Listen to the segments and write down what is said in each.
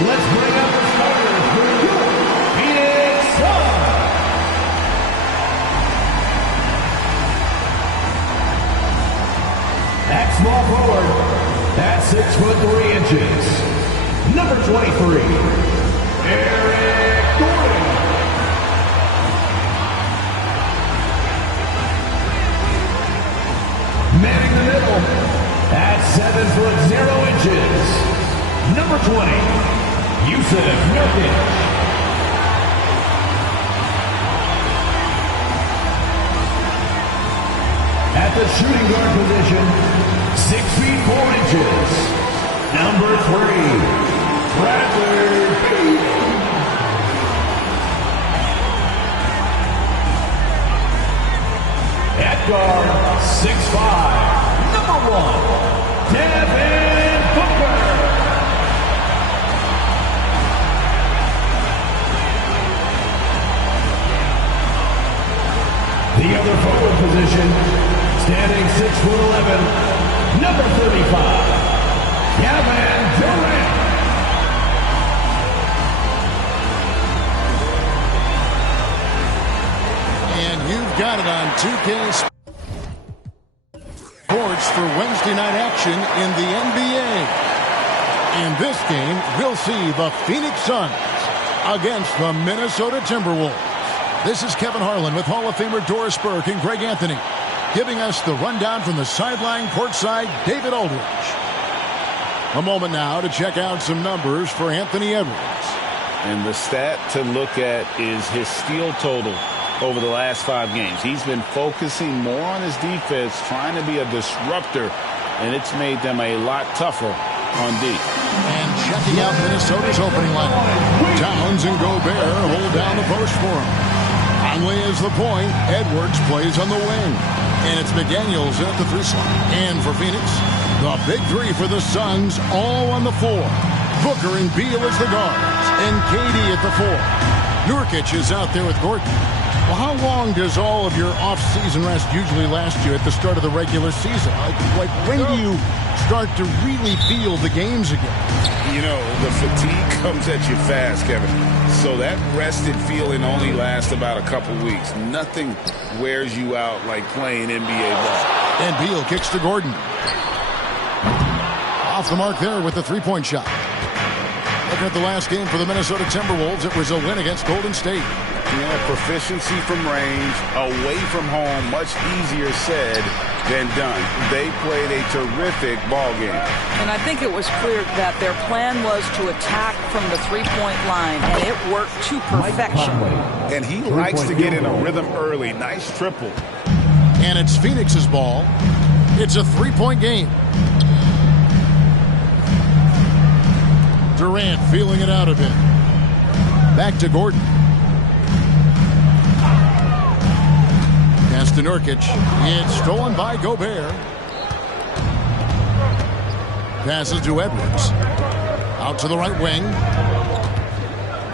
Let's bring up the starters for your Phoenix Suns. At small forward, at 6'3", number 23, Eric Gordon. Manning the middle, at 7'0", number 20, Yusuf Nurkic. At the shooting guard position, 6'4", number 3, Bradley Beal. At guard, 6'5", number 1, Devin Booker. The other forward position, standing 6'11", number 35, Kevin Durant. And you've got it on 2K Sports for Wednesday night action in the NBA. In this game, we'll see the Phoenix Suns against the Minnesota Timberwolves. This is Kevin Harlan with Hall of Famer Doris Burke and Greg Anthony, giving us the rundown from the sideline courtside, David Aldridge. A moment now to check out some numbers for Anthony Edwards. And the stat to look at is his steal total over the last 5 games. He's been focusing more on his defense, trying to be a disruptor, and it's made them a lot tougher on D. And checking out Minnesota's opening lineup. Towns and Gobert hold down the post for him. Conley is the point. Edwards plays on the wing. And it's McDaniels at the 3 slot. And for Phoenix, the big 3 for the Suns, all on the floor. Booker and Beal as the guards. And KD at the 4. Nurkic is out there with Gordon. Well, how long does all of your off-season rest usually last you at the start of the regular season? Like when do you start to really feel the games again? You know, the fatigue comes at you fast, Kevin. So that rested feeling only lasts about a couple weeks. Nothing wears you out like playing NBA ball. And Beal kicks to Gordon. Off the mark there with the 3-point shot. Looking at the last game for the Minnesota Timberwolves, it was a win against Golden State. Yeah, proficiency from range, away from home, much easier said than done. They played a terrific ball game. And I think it was clear that their plan was to attack from the three-point line, and it worked to perfection. And he likes to get in a rhythm early. Nice triple. And it's Phoenix's ball. It's a 3-point game. Durant feeling it out a bit. Back to Gordon. Pass to Nurkic. It's stolen by Gobert. Passes to Edwards. Out to the right wing.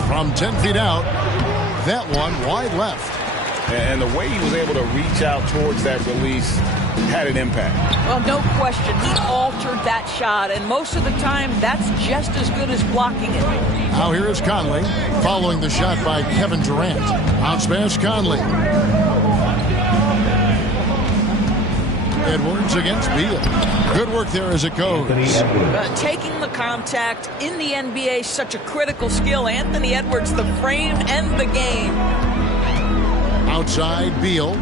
From 10 feet out. That one wide left. And the way he was able to reach out towards that release had an impact. Well, no question. He altered that shot, and most of the time, that's just as good as blocking it. Now here is Conley, following the shot by Kevin Durant. Bounce pass Conley. Edwards against Beal. Good work there as it goes. Taking the contact in the NBA is such a critical skill. Anthony Edwards, the frame and the game. Outside, Beal.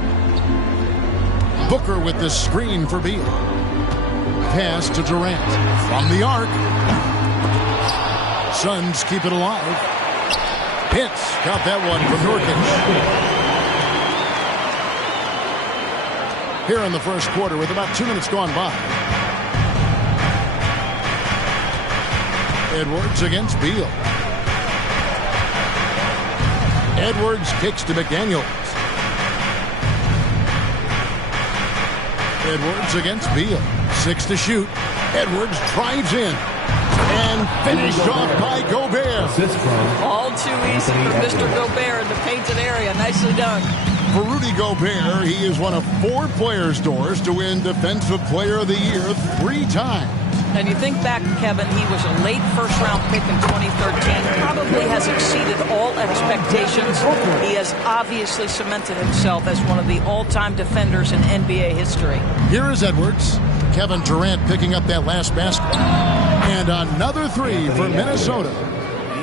Booker with the screen for Beal. Pass to Durant. From the arc. Suns keep it alive. Hits. Got that one from Nurkic. Here in the first quarter with about 2 minutes gone by. Edwards against Beal. Edwards kicks to McDaniels. Edwards against Beal. 6 to shoot. Edwards drives in. And finished off by Gobert. All too easy for Mr. Gobert in the painted area. Nicely done. For Rudy Gobert, he is one of 4 players, Doris, to win Defensive Player of the Year 3 times. And you think back, Kevin, he was a late first-round pick in 2013. Probably has exceeded all expectations. He has obviously cemented himself as one of the all-time defenders in NBA history. Here is Edwards. Kevin Durant picking up that last basket. And another three for Minnesota.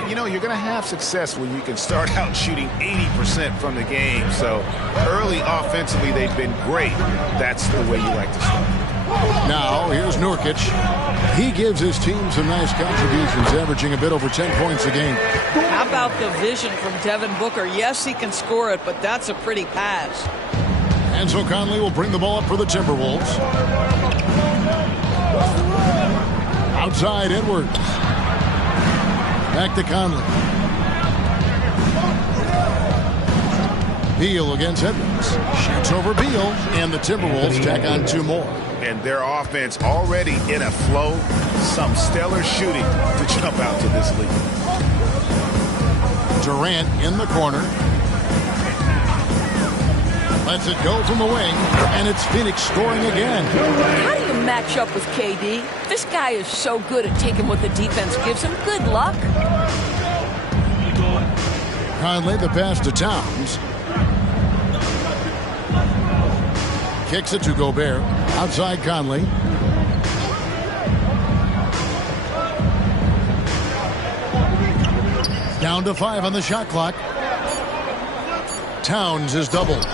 You know, you're going to have success when you can start out shooting 80% from the game. So early offensively, they've been great. That's the way you like to start. Now, here's Nurkic. He gives his team some nice contributions, averaging a bit over 10 points a game. How about the vision from Devin Booker? Yes, he can score it, but that's a pretty pass. And so Conley will bring the ball up for the Timberwolves. Outside Edwards. Back to Conley. Beal against Edwards. Shoots over Beal, and the Timberwolves tack on two more. And their offense already in a flow. Some stellar shooting to jump out to this lead. Durant in the corner. Lets it go from the wing, and it's Phoenix scoring again. How do you match up with KD? This guy is so good at taking what the defense gives him. Good luck. Conley, the pass to Towns. Kicks it to Gobert. Outside Conley. Down to 5 on the shot clock. Towns is doubled.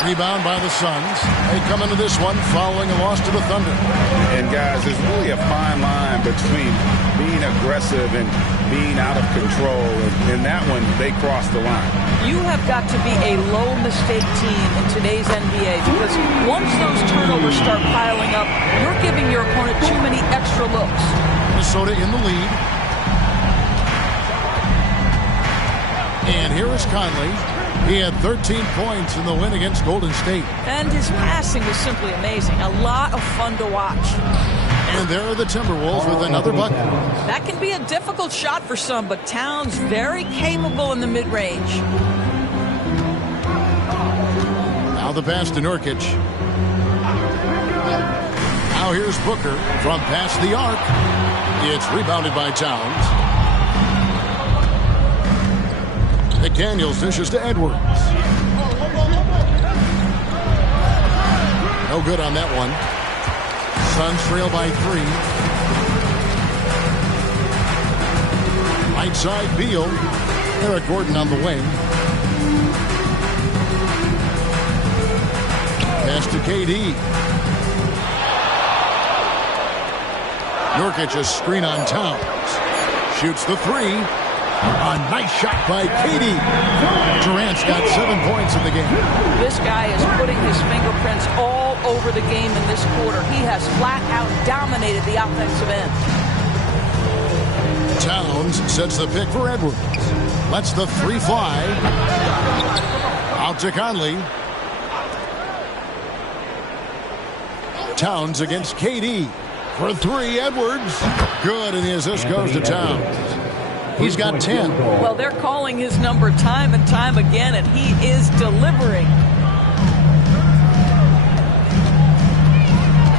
Rebound by the Suns. They come into this one following a loss to the Thunder. And guys, there's really a fine line between being aggressive and being out of control. And in that one, they crossed the line. You have got to be a low mistake team in today's NBA because once those turnovers start piling up, you're giving your opponent too many extra looks. Minnesota in the lead. And here is Conley. He had 13 points in the win against Golden State. And his passing was simply amazing. A lot of fun to watch. And there are the Timberwolves with another bucket. That can be a difficult shot for some, but Towns very capable in the mid-range. Now the pass to Nurkic. Now here's Booker from past the arc. It's rebounded by Towns. McDaniels dishes to Edwards. No good on that one. Suns trail by 3. Right side Beal. Eric Gordon on the wing. Pass to KD. Nurkic a screen on Towns. Shoots the 3. A nice shot by KD. Durant's got 7 points in the game. This guy is putting his fingerprints all over the game in this quarter. He has flat out dominated the offensive end. Towns sets the pick for Edwards. Lets the 3 fly. Out to Conley. Towns against KD. For 3, Edwards. Good, and the assist goes to Towns. He's got 10. Well, they're calling his number time and time again, and he is delivering.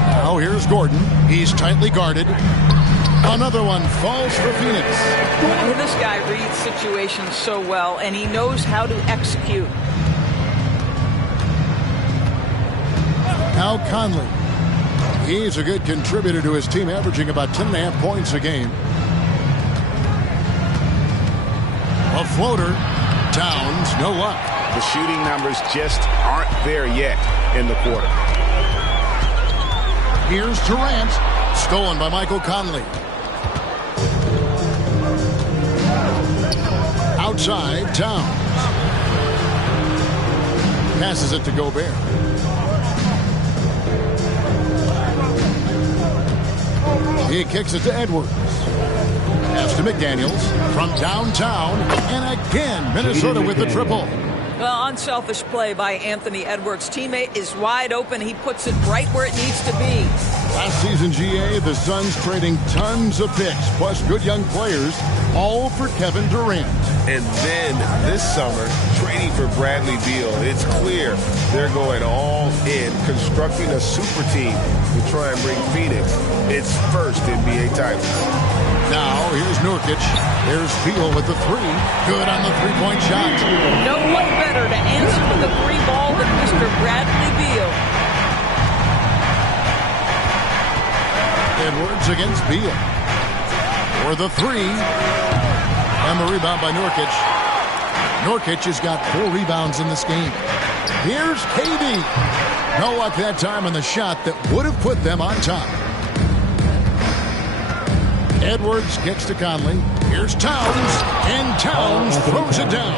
Now here's Gordon. He's tightly guarded. Another one falls for Phoenix. This guy reads situations so well, and he knows how to execute. Now Conley. He's a good contributor to his team, averaging about 10.5 points a game. A floater. Towns, no luck. The shooting numbers just aren't there yet in the quarter. Here's Durant. Stolen by Michael Conley. Outside, Towns. Passes it to Gobert. He kicks it to Edwards. Pass to McDaniels from downtown, and again Minnesota with the triple. Well, unselfish play by Anthony Edwards. Teammate is wide open. He puts it right where it needs to be. Last season, GA, the Suns trading tons of picks, plus good young players, all for Kevin Durant. And then this summer, trading waiting for Bradley Beal. It's clear they're going all in, constructing a super team to try and bring Phoenix its first NBA title. Now, here's Nurkic. There's Beal with the three. Good on the three-point shot. No one better to answer to the three ball than Mr. Bradley Beal. Edwards against Beal. For the three. And the rebound by Nurkic. Nurkic has got 4 rebounds in this game. Here's KD. No luck that time on the shot that would have put them on top. Edwards kicks to Conley. Here's Towns. And Towns throws it down.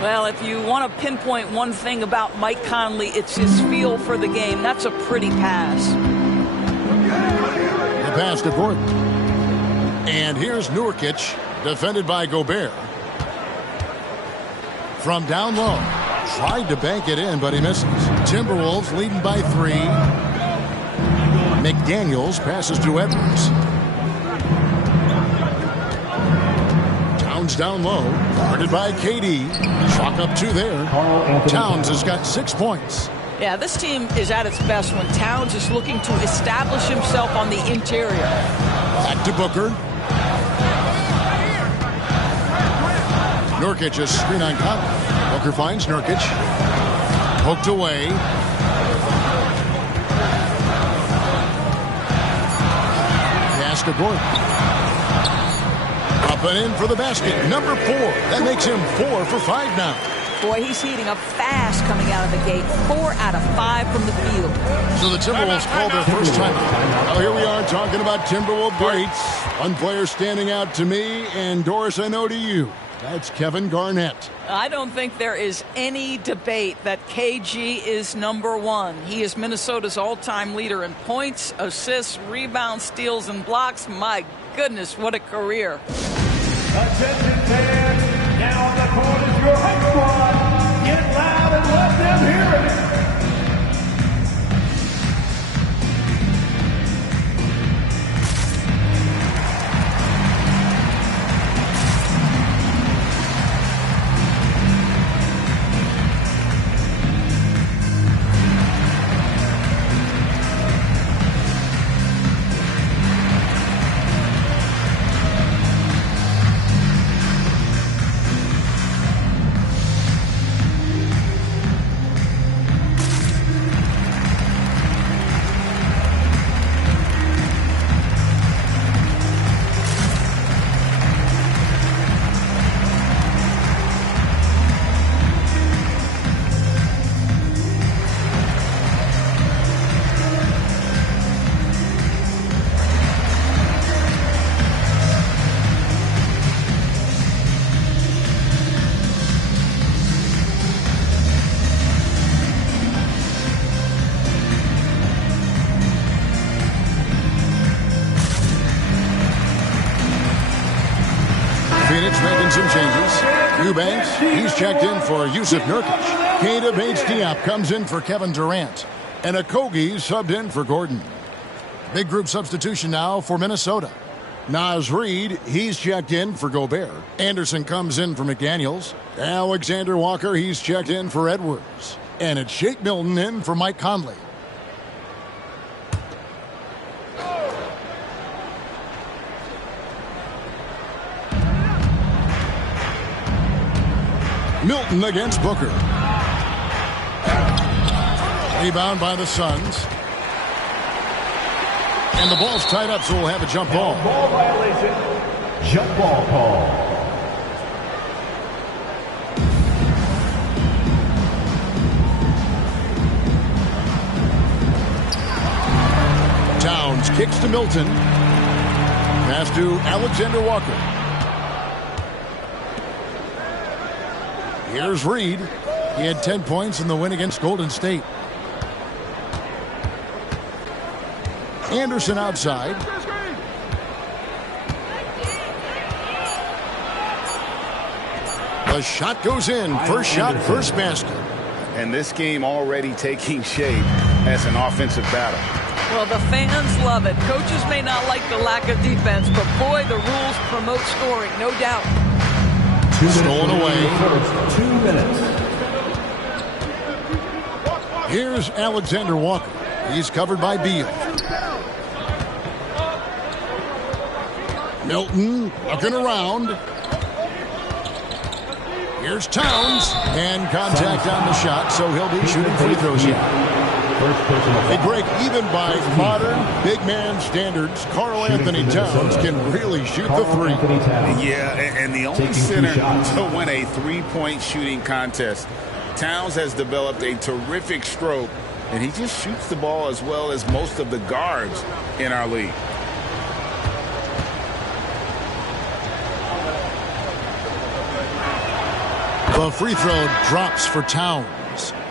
Well, if you want to pinpoint one thing about Mike Conley, it's his feel for the game. That's a pretty pass. The pass to Gordon. And here's Nurkic, defended by Gobert. From down low. Tried to bank it in, but he misses. Timberwolves leading by 3. McDaniels passes to Edwards. Towns down low. Guarded by KD. Chalk up 2 there. Towns has got 6 points. Yeah, this team is at its best when Towns is looking to establish himself on the interior. Back to Booker. Nurkic is screen on Conley. Booker finds Nurkic. Poked away. Pass to Gordon. Up and in for the basket. Number 4. That makes him 4 for 5 now. Boy, he's heating up fast coming out of the gate. 4 out of 5 from the field. So the Timberwolves call their first time. Well, here we are talking about Timberwolves greats. One player standing out to me, and Doris, I know to you. That's Kevin Garnett. I don't think there is any debate that KG is number 1. He is Minnesota's all-time leader in points, assists, rebounds, steals, and blocks. My goodness, what a career. Attention fans, now on the court is your home squad. Get loud and let them hear it. Phoenix making some changes. Eubanks, he's checked in for Yusuf Nurkic. Keita Bates-Diop comes in for Kevin Durant. And Okogie subbed in for Gordon. Big group substitution now for Minnesota. Naz Reid, he's checked in for Gobert. Anderson comes in for McDaniels. Alexander Walker, he's checked in for Edwards. And it's Shake Milton in for Mike Conley. Milton against Booker. Rebound by the Suns. And the ball's tied up, so we'll have a jump ball. Ball violation. Jump ball call. Towns kicks to Milton. Pass to Alexander Walker. Here's Reid. He had 10 points in the win against Golden State. Anderson outside. The shot goes in. First shot, first basket. And this game already taking shape as an offensive battle. Well, the fans love it. Coaches may not like the lack of defense, but boy, the rules promote scoring, no doubt. Stolen away. First 2 minutes. Here's Alexander Walker. He's covered by Beal. Milton looking around. Here's Towns. And contact on the shot, so he'll be shooting free throws here. Hey, Greg, even by modern big man standards, Karl Anthony Towns can really shoot the three. Yeah, and the only center to win a three-point shooting contest. Towns has developed a terrific stroke, and he just shoots the ball as well as most of the guards in our league. The free throw drops for Towns.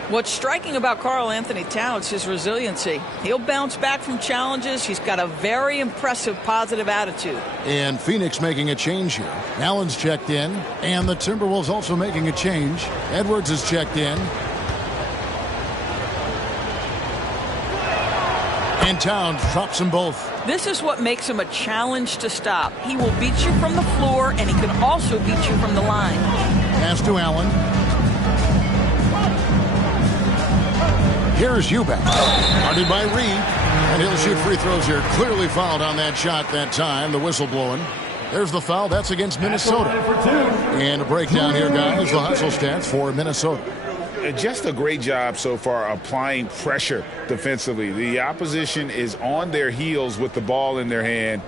What's striking about Karl Anthony Towns is his resiliency. He'll bounce back from challenges. He's got a very impressive positive attitude. And Phoenix making a change here. Allen's checked in, and the Timberwolves also making a change. Edwards is checked in. And Towns drops them both. This is what makes him a challenge to stop. He will beat you from the floor, and he can also beat you from the line. Pass to Allen. Here's Eubank. Guarded by Reed. And he'll shoot free throws here. Clearly fouled on that shot that time. The whistle blowing. There's the foul. That's against Minnesota. And a breakdown here, guys. The hustle stats for Minnesota. Just a great job so far applying pressure defensively. The opposition is on their heels with the ball in their hand.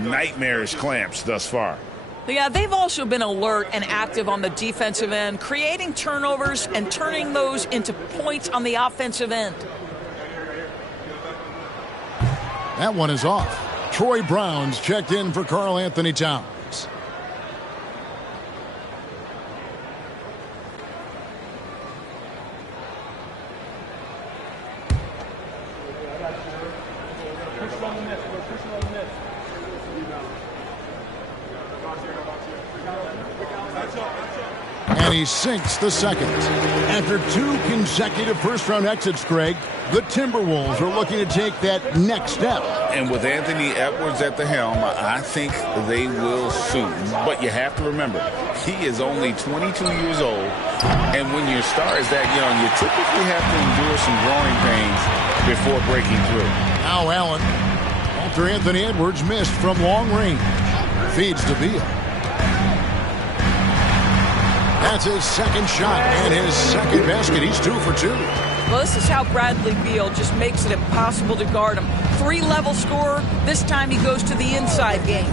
Nightmarish clamps thus far. Yeah, they've also been alert and active on the defensive end, creating turnovers and turning those into points on the offensive end. That one is off. Troy Brown's checked in for Karl Anthony Towns. And he sinks the second. After 2 consecutive first-round exits, Greg, the Timberwolves are looking to take that next step. And with Anthony Edwards at the helm, I think they will soon. But you have to remember, he is only 22 years old. And when your star is that young, you typically have to endure some growing pains before breaking through. Now Allen, after Anthony Edwards missed from long range, feeds to Beal. That's his second shot and his second basket. He's 2 for 2. Well, this is how Bradley Beal just makes it impossible to guard him. 3-level scorer. This time he goes to the inside game.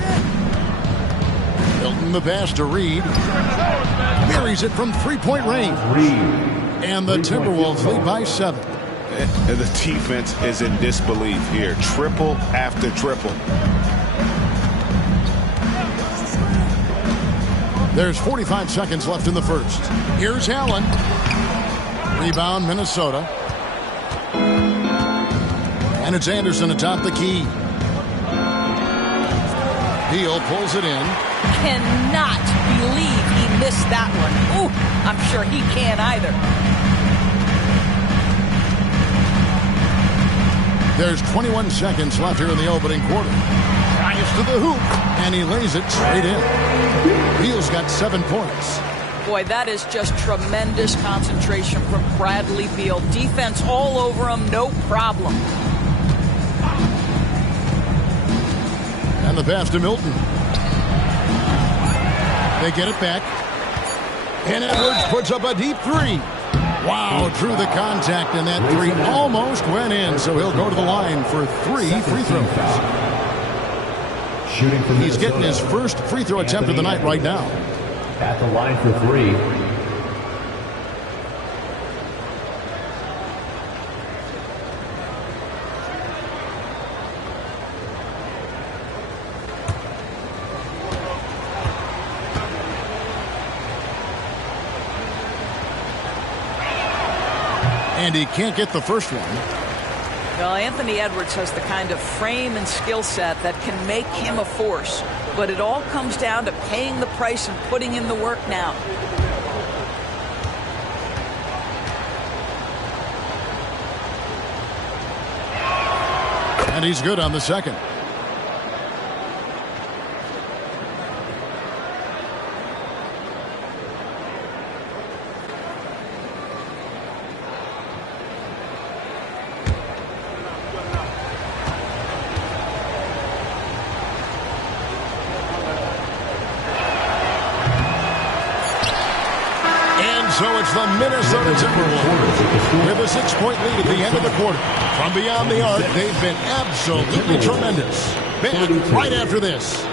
Milton the pass to Reed. Buries it from three-point range. And the Timberwolves lead by 7. And the defense is in disbelief here. Triple after triple. There's 45 seconds left in the first. Here's Allen. Rebound, Minnesota. And it's Anderson atop the key. Beal pulls it in. Cannot believe he missed that one. Ooh, I'm sure he can't either. There's 21 seconds left here in the opening quarter. Drives to the hoop, and he lays it straight in. Beal's got 7 points. Boy, that is just tremendous concentration from Bradley Beal. Defense all over him, no problem. And the pass to Milton. They get it back. And Edwards puts up a deep 3. Wow, drew the contact, and that 3 almost went in. So he'll go to the line for 3 free throws. He's getting his first free throw attempt of the night right now. At the line for 3. And he can't get the first one. Well, Anthony Edwards has the kind of frame and skill set that can make him a force. But it all comes down to paying the price and putting in the work now. And he's good on the second. so it's the Minnesota Timberwolves with a 6-point lead at the end of the quarter. From beyond the arc, they've been absolutely tremendous. Back right after this.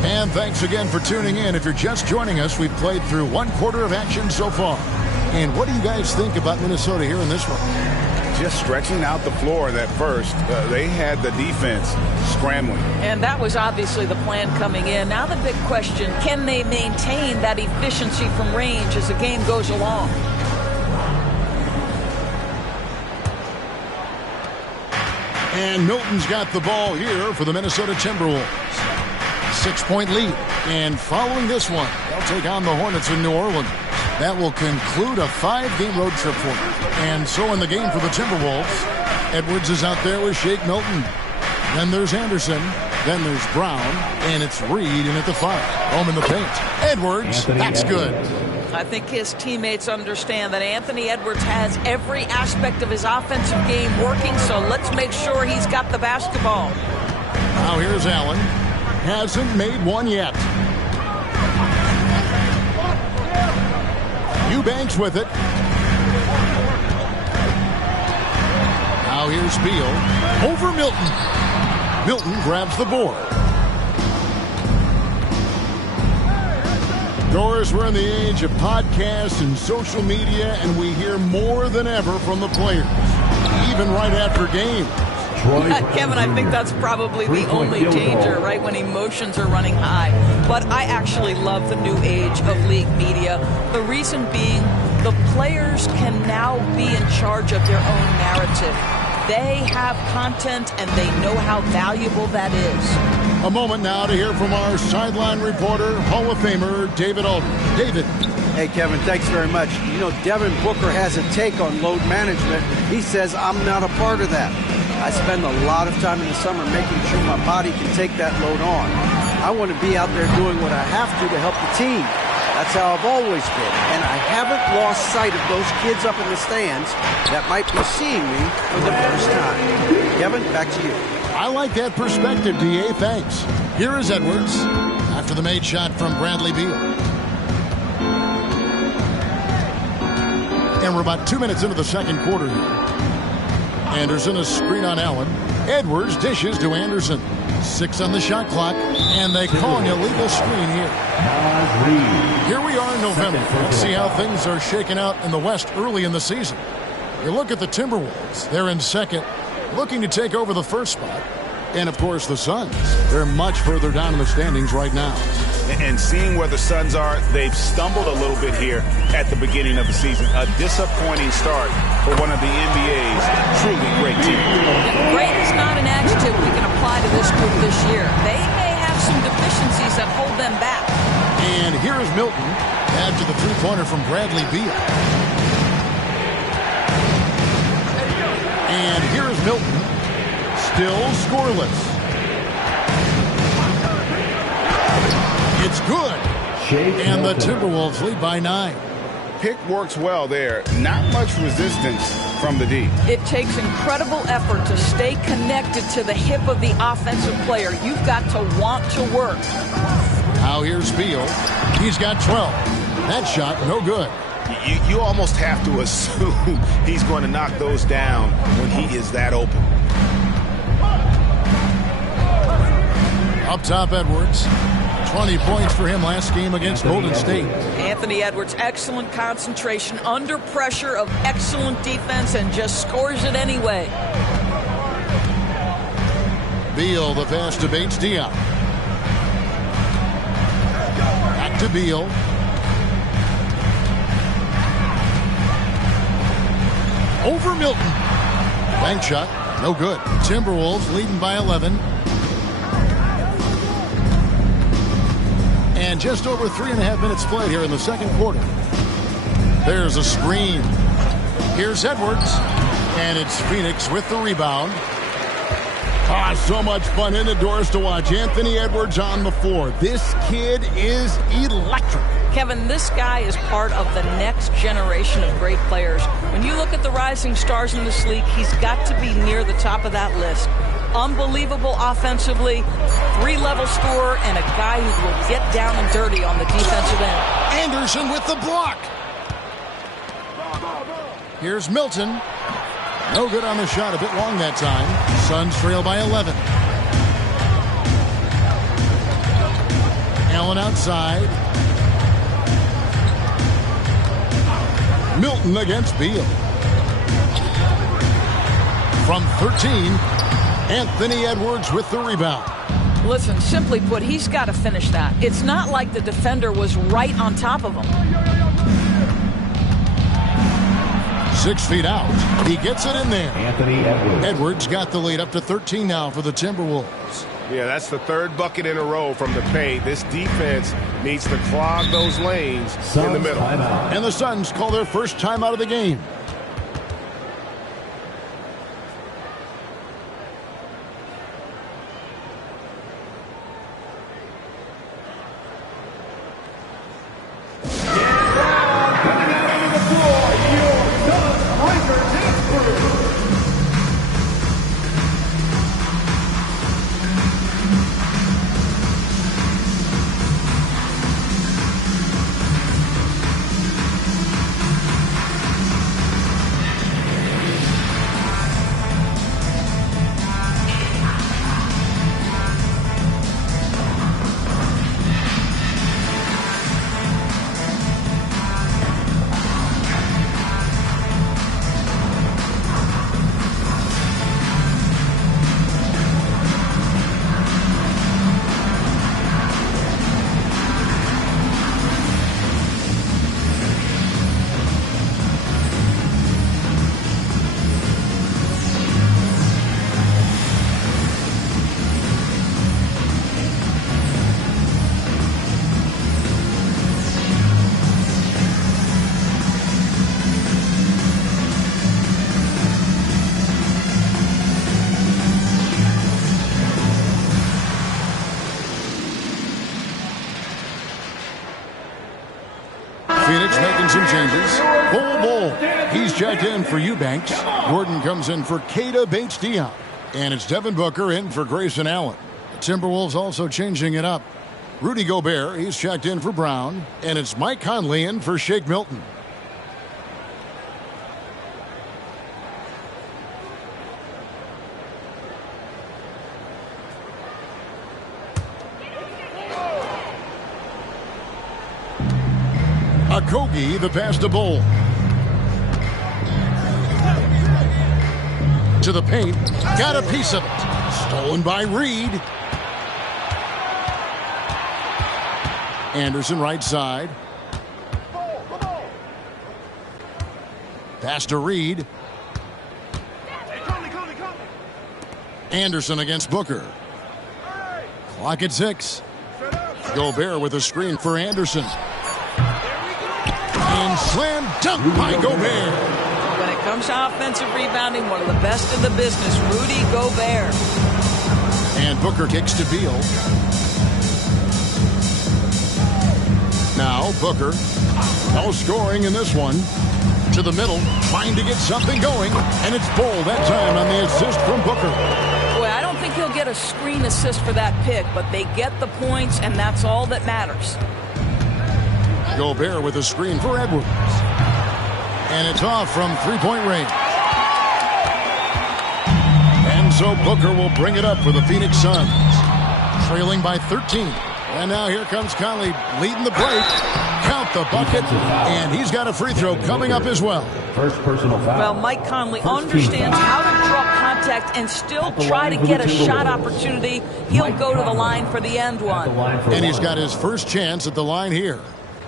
And thanks again for tuning in. If you're just joining us, we've played through 1 quarter of action so far. And what do you guys think about Minnesota here in this one? Just stretching out the floor at first. They had the defense scrambling. And that was obviously the plan coming in. Now the big question, can they maintain that efficiency from range as the game goes along? And Milton's got the ball here for the Minnesota Timberwolves. 6-point lead. And following this one, they'll take on the Hornets in New Orleans. That will conclude a 5-game road trip for them. And so in the game for the Timberwolves, Edwards is out there with Shake Milton. Then there's Anderson. Then there's Brown. And it's Reed in at the 5. Home in the paint. Edwards, that's good. I think his teammates understand that Anthony Edwards has every aspect of his offensive game working, so let's make sure he's got the basketball. Now here's Allen. Hasn't made one yet. Eubanks with it. Now here's Beal. Over Milton. Milton grabs the board. Doris, we're in the age of podcasts and social media, and we hear more than ever from the players, even right after games. Kevin, I think that's probably the only danger, right, when emotions are running high. But I actually love the new age of league media. The reason being, the players can now be in charge of their own narrative. They have content, and they know how valuable that is. A moment now to hear from our sideline reporter, Hall of Famer David Aldridge. David. Hey, Kevin, thanks very much. You know, Devin Booker has a take on load management. He says, I'm not a part of that. I spend a lot of time in the summer making sure my body can take that load on. I want to be out there doing what I have to help the team. That's how I've always been. And I haven't lost sight of those kids up in the stands that might be seeing me for the first time. Kevin, back to you. I like that perspective, D.A. Thanks. Here is Edwards after the made shot from Bradley Beal. And we're about 2 minutes into the second quarter here. Anderson, a screen on Allen. Edwards dishes to Anderson. 6 on the shot clock, and they call an illegal screen here. Here we are in November. Let's see how things are shaking out in the West early in the season. You look at the Timberwolves. They're in second, looking to take over the first spot. And, of course, the Suns. They're much further down in the standings right now. And seeing where the Suns are, they've stumbled a little bit here at the beginning of the season. A disappointing start for one of the NBA's truly great teams. Great is not an adjective we can apply to this group this year. They may have some deficiencies that hold them back. And here is Milton. Add to the three-pointer from Bradley Beal. And here is Milton. Still scoreless. It's good. And the Timberwolves lead by 9. Pick works well there. Not much resistance from the D. It takes incredible effort to stay connected to the hip of the offensive player. You've got to want to work. Now here's Beal. He's got 12. That shot, no good. You almost have to assume he's going to knock those down when he is that open. Up top, Edwards. 20 points for him last game against Golden State. Anthony Edwards, excellent concentration, under pressure of excellent defense, and just scores it anyway. Beal, the pass to Bates Diop. Back to Beal. over Milton. Bank shot, no good. Timberwolves leading by 11. And just over 3.5 minutes played here in the second quarter. There's a screen. Here's Edwards. And it's Phoenix with the rebound. So much fun in the doors to watch. Anthony Edwards on the floor. This kid is electric. Kevin, this guy is part of the next generation of great players. When you look at the rising stars in this league, he's got to be near the top of that list. Unbelievable offensively, 3-level scorer, and a guy who will get down and dirty on the defensive end. Anderson with the block. Here's Milton. No good on the shot, a bit long that time. Suns trail by 11. Allen outside. Milton against Beal. From 13, Anthony Edwards with the rebound. Listen, simply put, he's got to finish that. It's not like the defender was right on top of him. 6 feet out. He gets it in there. Anthony Edwards. Edwards got the lead up to 13 now for the Timberwolves. Yeah, that's the third bucket in a row from the paint. This defense needs to clog those lanes in the middle. And the Suns call their first timeout of the game. Phoenix making some changes. Bull. He's checked in for Eubanks. Gordon comes in for Keita Bates-Diop. And it's Devin Booker in for Grayson Allen. The Timberwolves also changing it up. Rudy Gobert, he's checked in for Brown. And it's Mike Conley in for Shake Milton. Kogi, the pass to Bull. To the paint. Got a piece of it. Stolen by Reed. Anderson right side. Pass to Reed. Anderson against Booker. Clock at 6. Gobert with a screen for Anderson. And slam dunk by Gobert. When it comes to offensive rebounding, one of the best in the business, Rudy Gobert. And Booker kicks to Beal. Now Booker. No scoring in this one. To the middle, trying to get something going. And it's Bull that time on the assist from Booker. Boy, I don't think he'll get a screen assist for that pick, but they get the points, and that's all that matters. Gobert with a screen for Edwards. And it's off from three-point range. And so Booker will bring it up for the Phoenix Suns. Trailing by 13. And now here comes Conley leading the break. Count the bucket. And he's got a free throw coming up as well. First personal foul. Well, Mike Conley understands how to drop contact and still try to get a shot opportunity. He'll go to the line for the end one. And he's got his first chance at the line here.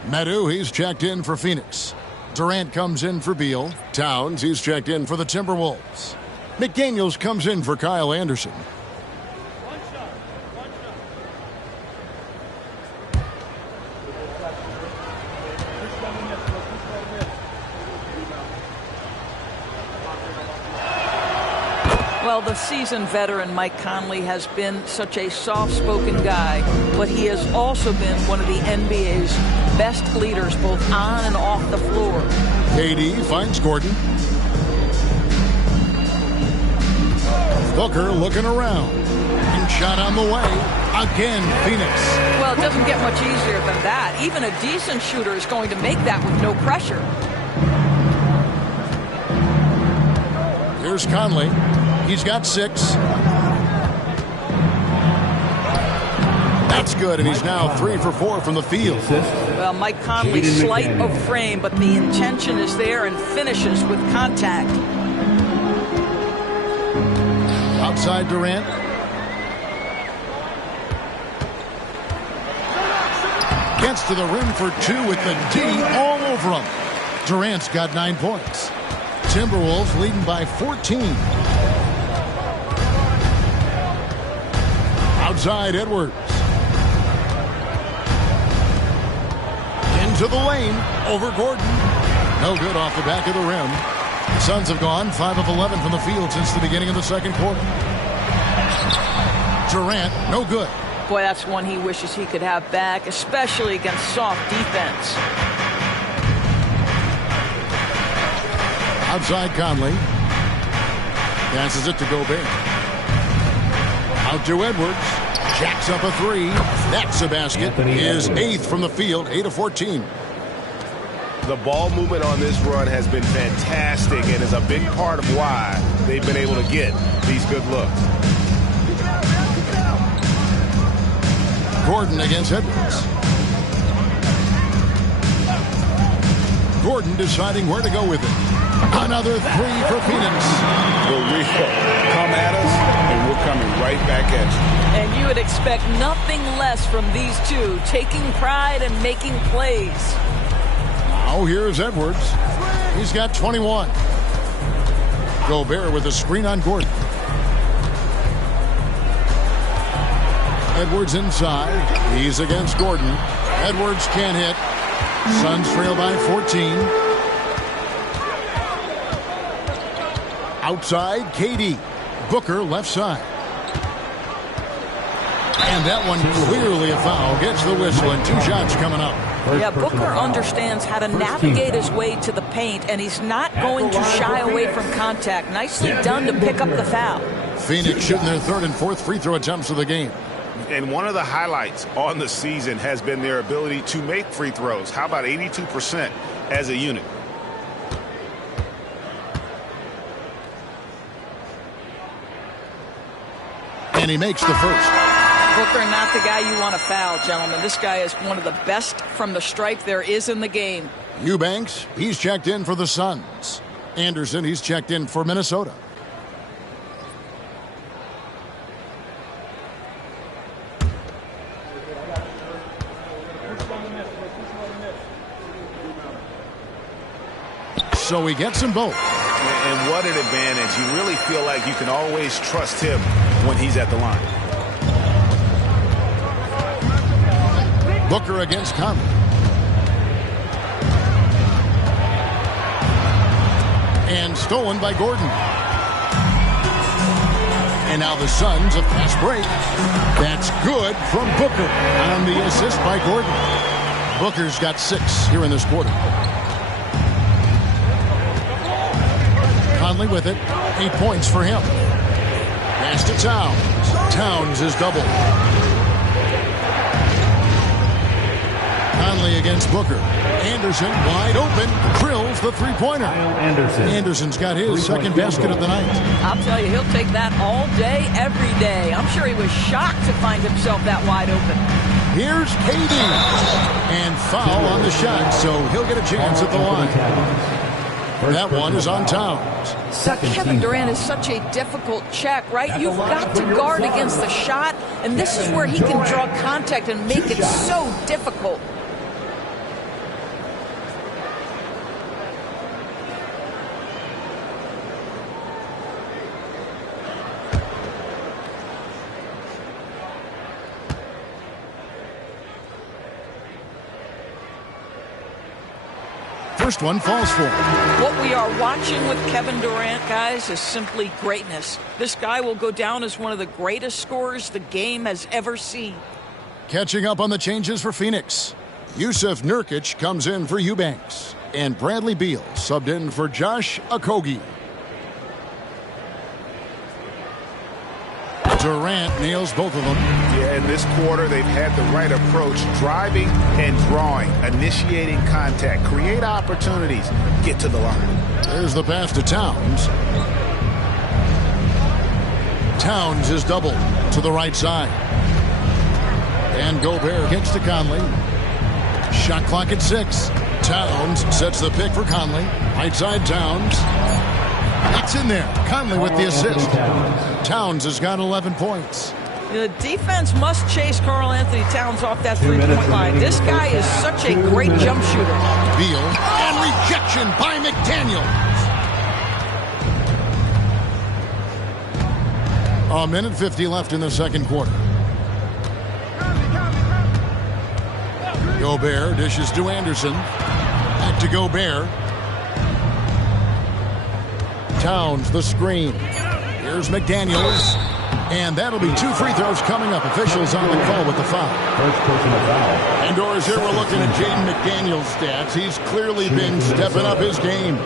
Medu, he's checked in for Phoenix. Durant comes in for Beal. Towns, he's checked in for the Timberwolves. McDaniels comes in for Kyle Anderson. Well, the seasoned veteran Mike Conley has been such a soft-spoken guy, but he has also been one of the NBA's best leaders, both on and off the floor. KD finds Gordon. Booker looking around. And shot on the way. Again, Phoenix. Well, it doesn't get much easier than that. Even a decent shooter is going to make that with no pressure. Here's Conley. He's got 6. That's good, and he's now 3 for 4 from the field. Well, Mike Conley, slight of frame, but the intention is there and finishes with contact. Outside Durant. Gets to the rim for 2 with the D all over him. Durant's got 9 points. Timberwolves leading by 14. Outside Edwards. Into the lane. Over Gordon. No good off the back of the rim. The Suns have gone 5 of 11 from the field since the beginning of the second quarter. Durant, no good. Boy, that's one he wishes he could have back, especially against soft defense. Outside Conley. Passes it to Gobert. Out to Edwards. Jacks up a 3. That's a basket. His 8th from the field, 8 of 14. The ball movement on this run has been fantastic and is a big part of why they've been able to get these good looks. Gordon against Edwards. Gordon deciding where to go with it. Another 3 for Phoenix. For real. Come at us, and we're coming right back at you. And you would expect nothing less from these two, taking pride and making plays. Now here's Edwards. He's got 21. Gobert with a screen on Gordon. Edwards inside. He's against Gordon. Edwards can't hit. Suns trail by 14. Outside, KD. Booker left side. And that one clearly a foul. Gets the whistle and 2 shots coming up. Yeah, Booker understands how to navigate his way to the paint, and he's not going to shy away from contact. Nicely done to pick up the foul. Phoenix shooting their 3rd and 4th free throw attempts of the game. And one of the highlights on the season has been their ability to make free throws. How about 82% as a unit? And he makes the first. Booker, not the guy you want to foul, gentlemen. This guy is one of the best from the stripe there is in the game. Eubanks, he's checked in for the Suns. Anderson, he's checked in for Minnesota. So he gets them both. And what an advantage. You really feel like you can always trust him when he's at the line. Booker against Conley. And stolen by Gordon. And now the Suns, a fast break. That's good from Booker on the assist by Gordon. Booker's got 6 here in this quarter. Conley with it. 8 points for him. Pass to Towns. Towns is doubled. Conley against Booker. Anderson wide open. Drills the 3-pointer. Anderson's got his 2nd basket of the night. I'll tell you, he'll take that all day, every day. I'm sure he was shocked to find himself that wide open. Here's KD. And foul on the shot, so he'll get a chance at the line. That one is on Towns. Kevin Durant is such a difficult check, right? You've got to guard against the shot, and this is where he can draw contact and make it so difficult. first one falls for him. What we are watching with Kevin Durant, guys, is simply greatness. This guy will go down as one of the greatest scorers the game has ever seen. Catching up on the changes for Phoenix. Yusuf Nurkic comes in for Eubanks. And Bradley Beal subbed in for Josh Okogie. Durant nails both of them. Yeah, in this quarter, they've had the right approach, driving and drawing, initiating contact, create opportunities, get to the line. There's the pass to Towns. Towns is doubled to the right side. And Gobert gets to Conley. Shot clock at 6. Towns sets the pick for Conley. Right side Towns. It's in there. Conley with the assist. Towns has got 11 points. The defense must chase Karl Anthony Towns off that three-point line. This guy is such a great jump shooter. Beal and rejection by McDaniels. A minute 50 left in the second quarter. Gobert dishes to Anderson. Back to Gobert. Towns the screen. Here's McDaniels. And that'll be 2 free throws coming up. Officials on the call with the foul. First personal foul. Indoors here, we're looking at Jaden McDaniels' stats. He's clearly been stepping up his game.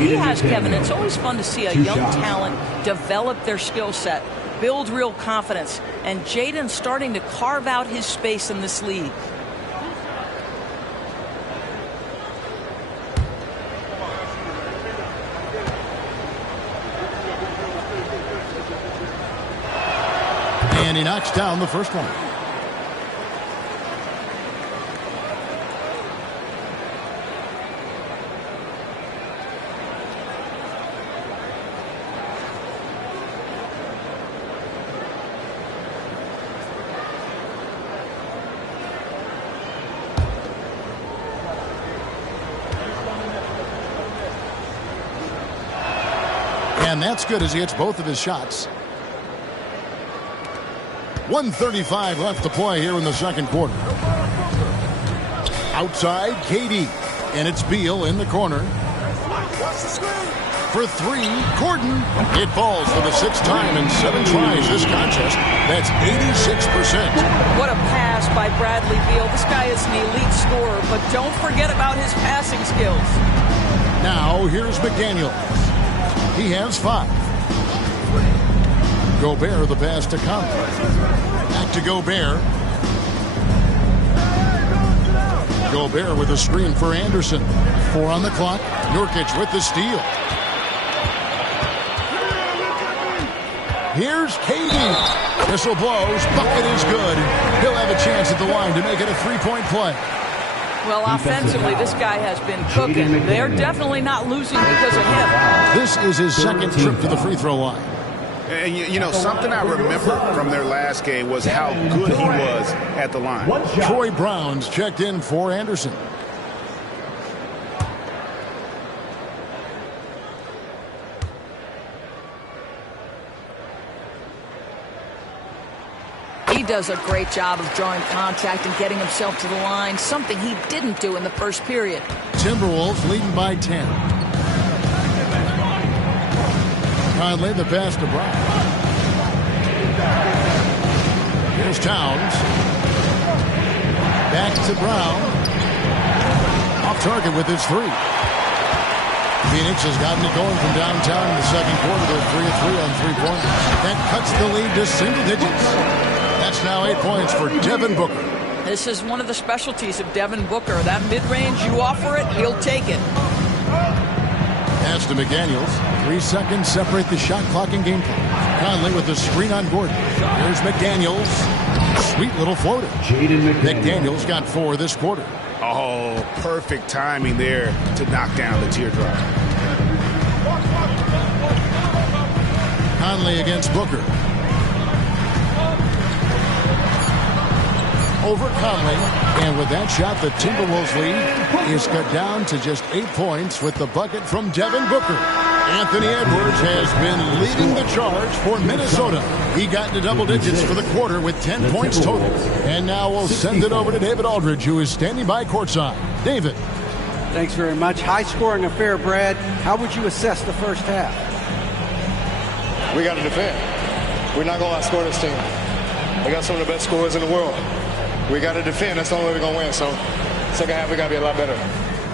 He has, Kevin. It's always fun to see a young talent develop their skill set, build real confidence. And Jaden's starting to carve out his space in this league. And he knocks down the first one. And that's good as he hits both of his shots. 1:35 left to play here in the second quarter. Outside, KD. And it's Beal in the corner. For 3, Gordon. It falls for the 6th time in 7 tries this contest. That's 86%. What a pass by Bradley Beal. This guy is an elite scorer, but don't forget about his passing skills. Now, here's McDaniels. He has 5. Gobert the pass to Conley. Back to Gobert. Gobert with a screen for Anderson. 4 on the clock. Nurkic with the steal. Here's KD. Whistle blows. Bucket is good. He'll have a chance at the line to make it a 3-point play. Well, offensively, this guy has been cooking. They're definitely not losing because of him. This is his second trip to the free throw line. And you know, something I remember from their last game was how good he was at the line. Troy Brown's checked in for Anderson. He does a great job of drawing contact and getting himself to the line, something he didn't do in the first period. Timberwolves leading by 10. Conley the pass to Brown. Here's Towns. Back to Brown. Off target with his 3. Phoenix has gotten it going from downtown in the second quarter. They're 3 of 3 on 3-pointers. That cuts the lead to single digits. That's now 8 points for Devin Booker. This is one of the specialties of Devin Booker. That mid-range, you offer it, he'll take it. Pass to McDaniels. 3 seconds separate the shot clock and game clock. Conley with the screen on Gordon. Here's McDaniels. Sweet little floater. McDaniels got 4 this quarter. Oh, perfect timing there to knock down the teardrop. Conley against Booker. Over Conley, and with that shot, the Timberwolves lead is cut down to just 8 points with the bucket from Devin Booker. Anthony Edwards has been leading the charge for Minnesota. He got into double digits for the quarter with 10 points total. And now we'll send it over to David Aldridge, who is standing by courtside. David. Thanks very much. High-scoring affair, Brad. How would you assess the first half? We got to defend. We're not going to outscore this team. They got some of the best scorers in the world. We got to defend. That's the only way we're going to win. So, second half, we got to be a lot better.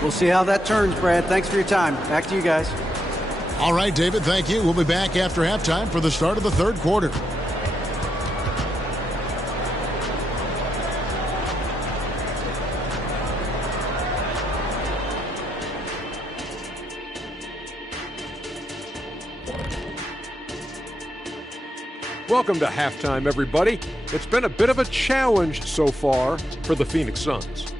We'll see how that turns, Brad. Thanks for your time. Back to you guys. All right, David, thank you. We'll be back after halftime for the start of the third quarter. Welcome to halftime, everybody. It's been a bit of a challenge so far for the Phoenix Suns.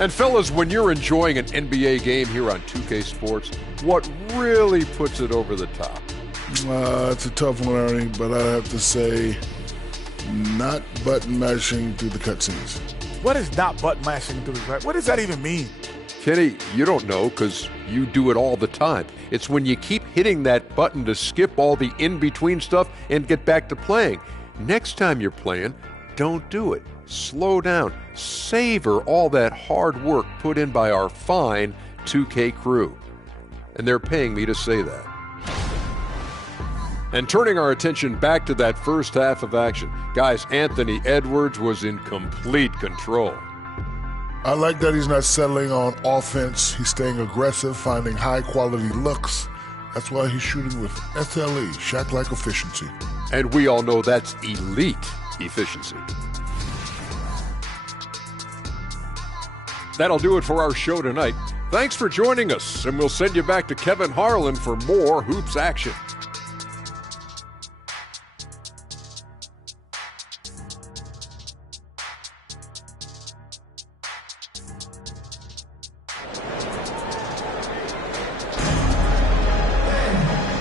And fellas, when you're enjoying an NBA game here on 2K Sports, what really puts it over the top? It's a tough one, Ernie, but I have to say not button mashing through the cutscenes. What is not button mashing through the cutscenes? What does that even mean? Kenny, you don't know because you do it all the time. It's when you keep hitting that button to skip all the in-between stuff and get back to playing. Next time you're playing, don't do it. Slow down. Savor all that hard work put in by our fine 2K crew. And they're paying me to say that. And turning our attention back to that first half of action, guys, Anthony Edwards was in complete control. I like that he's not settling on offense. He's staying aggressive, finding high-quality looks. That's why he's shooting with SLE, shot-like efficiency. And we all know that's elite efficiency. That'll do it for our show tonight. Thanks for joining us, and we'll send you back to Kevin Harlan for more hoops action.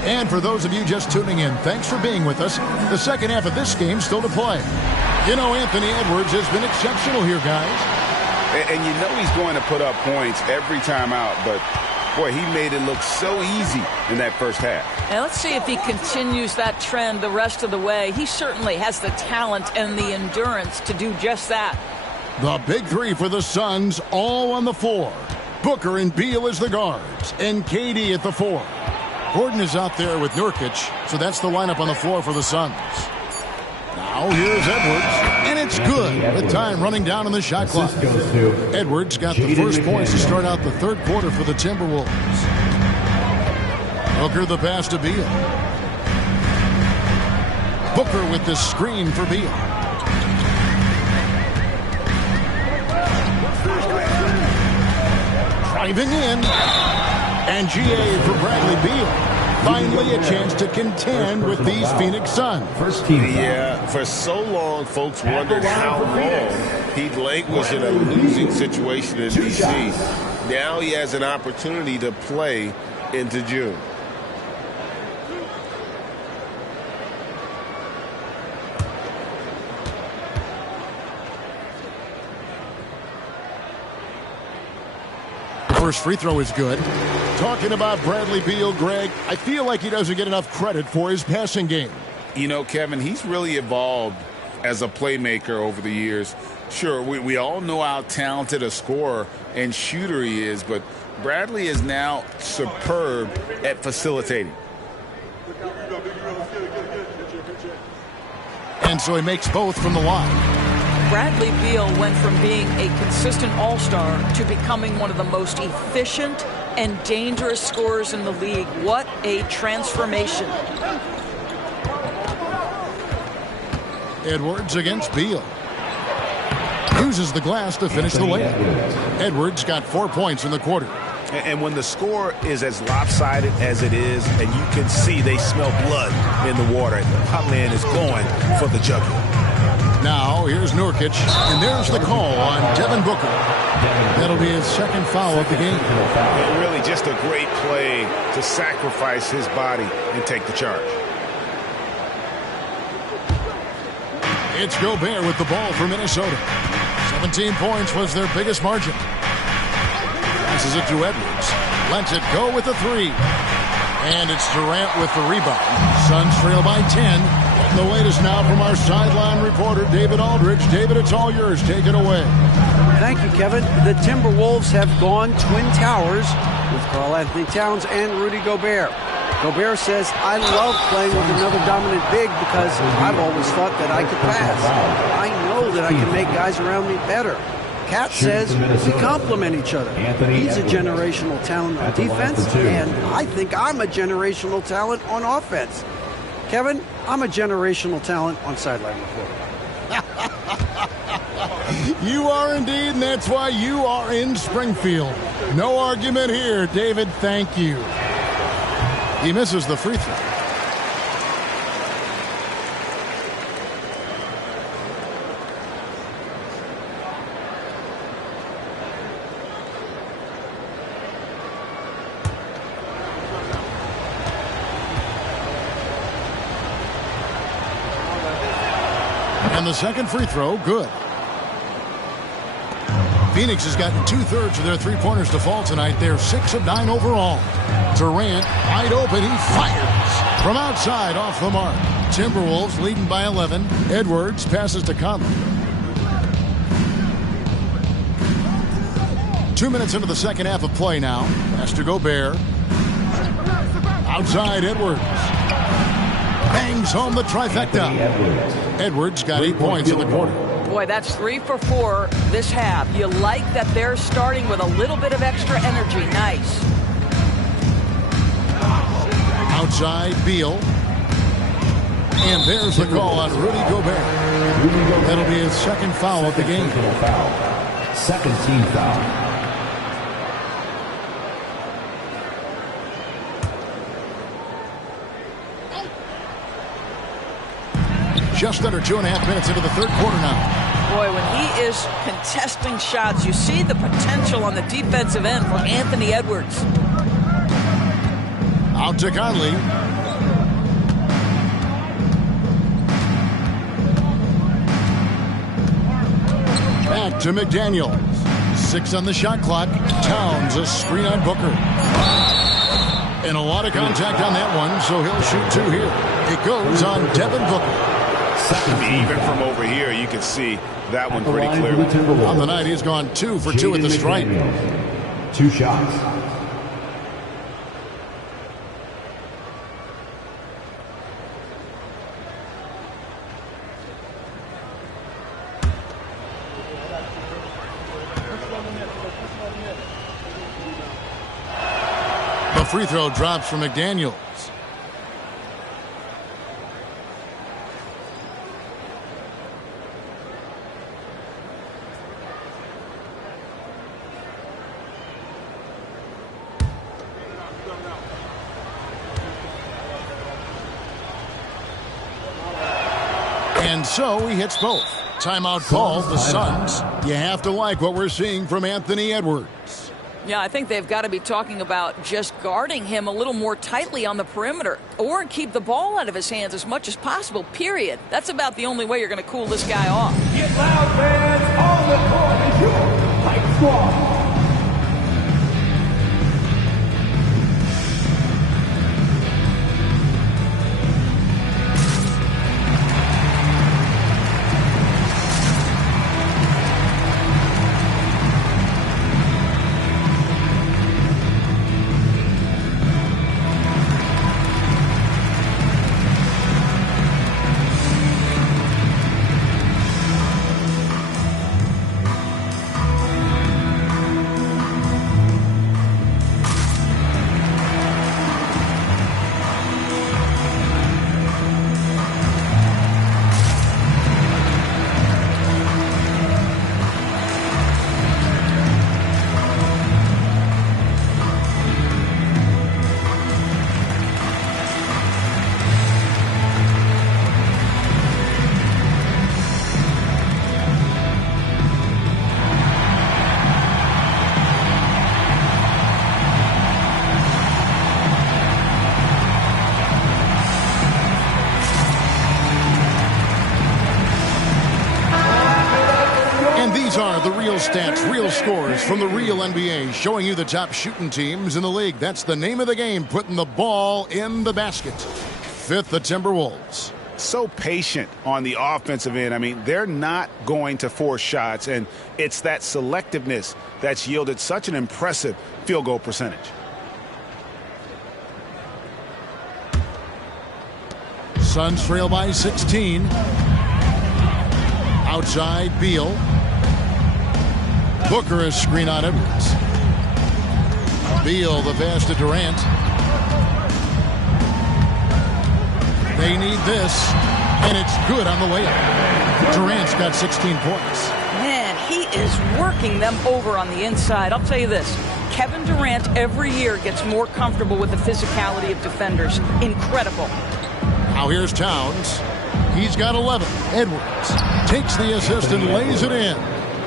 And for those of you just tuning in, thanks for being with us. The second half of this game still to play. You know, Anthony Edwards has been exceptional here, guys. And you know he's going to put up points every time out, but, boy, he made it look so easy in that first half. And let's see if he continues that trend the rest of the way. He certainly has the talent and the endurance to do just that. The big three for the Suns, all on the floor. Booker and Beal as the guards, and KD at the four. Gordon is out there with Nurkic, so that's the lineup on the floor for the Suns. Now here's Edwards, and it's good with time running down on the shot clock. Edwards got the first points to start out the third quarter for the Timberwolves. Booker the pass to Beal. Booker with the screen for Beal. Driving in. And GA for Bradley Beal. Finally a chance to contend with these Phoenix Suns. Yeah, for so long, folks wondered how long he'd languish in a losing situation in D.C. Now he has an opportunity to play into June. First free throw is good. Talking about Bradley Beal, Greg, I feel like he doesn't get enough credit for his passing game. You know, Kevin, he's really evolved as a playmaker over the years. Sure, we all know how talented a scorer and shooter he is, but Bradley is now superb at facilitating. And so he makes both from the line. Bradley Beal went from being a consistent all-star to becoming one of the most efficient and dangerous scorers in the league. What a transformation. Edwards against Beal. Uses the glass to finish the layup. Edwards got 4 points in the quarter. And when the score is as lopsided as it is, and you can see they smell blood in the water, the hot man is going for the jugular. Now, here's Nurkic, and there's the call on Devin Booker. That'll be his second foul of the game. And really just a great play to sacrifice his body and take the charge. It's Gobert with the ball for Minnesota. 17 points was their biggest margin. Passes it to Edwards. Lets it go with the three. And it's Durant with the rebound. Suns trail by 10. The latest now from our sideline reporter, David Aldridge. David, it's all yours. Take it away. Thank you, Kevin. The Timberwolves have gone Twin Towers with Karl Anthony Towns and Rudy Gobert. Gobert says, I love playing with another dominant big because I've always thought that I could pass. I know that I can make guys around me better. Cat says we complement each other. He's a generational talent on defense, and I think I'm a generational talent on offense. Kevin, I'm a generational talent on sideline reporting. You are indeed, and that's why you are in Springfield. No argument here, David. Thank you. He misses the free throw. And the second free throw, good. Phoenix has gotten 2/3 of their three-pointers to fall tonight. They're 6 of 9 overall. Durant, wide open, he fires from outside off the mark. Timberwolves leading by 11. Edwards passes to Conley. 2 minutes into the second half of play now. Pass to Gobert. Outside Edwards. Bangs home the trifecta. Edwards got 8 points in the quarter. Boy, that's 3 for 4 this half. You like that they're starting with a little bit of extra energy. Nice. Outside Beal. And there's the call on Rudy Gobert. That'll be his second foul of the game. Second team foul. Just under 2.5 minutes into the third quarter now. Boy, when he is contesting shots, you see the potential on the defensive end for Anthony Edwards. Out to Conley. Back to McDaniels. 6 on the shot clock. Towns a screen on Booker. And a lot of contact on that one, so he'll shoot 2 here. It goes on Devin Booker. Even from over here, you can see that one pretty clearly. On the night, he's gone 2 for 2 at the stripe. 2 shots. The free throw drops from McDaniels. And so he hits both. Timeout called the Suns. You have to like what we're seeing from Anthony Edwards. Yeah, I think they've got to be talking about just guarding him a little more tightly on the perimeter or keep the ball out of his hands as much as possible, period. That's about the only way you're going to cool this guy off. Get loud, fans. On the court is your Hype Squad. Stats, real scores from the real NBA, showing you the top shooting teams in the league. That's the name of the game, putting the ball in the basket. 5th, the Timberwolves. so patient on the offensive end. I mean, they're not going to force shots, and it's that selectiveness that's yielded such an impressive field goal percentage. Suns trail by 16. Outside, Beal. Booker is screen on Edwards. Beal, the pass to Durant. They need this, and it's good on the way up. Durant's got 16 points. Man, he is working them over on the inside. I'll tell you this. Kevin Durant every year gets more comfortable with the physicality of defenders. Incredible. Now here's Towns. He's got 11. Edwards takes the assist and lays it in.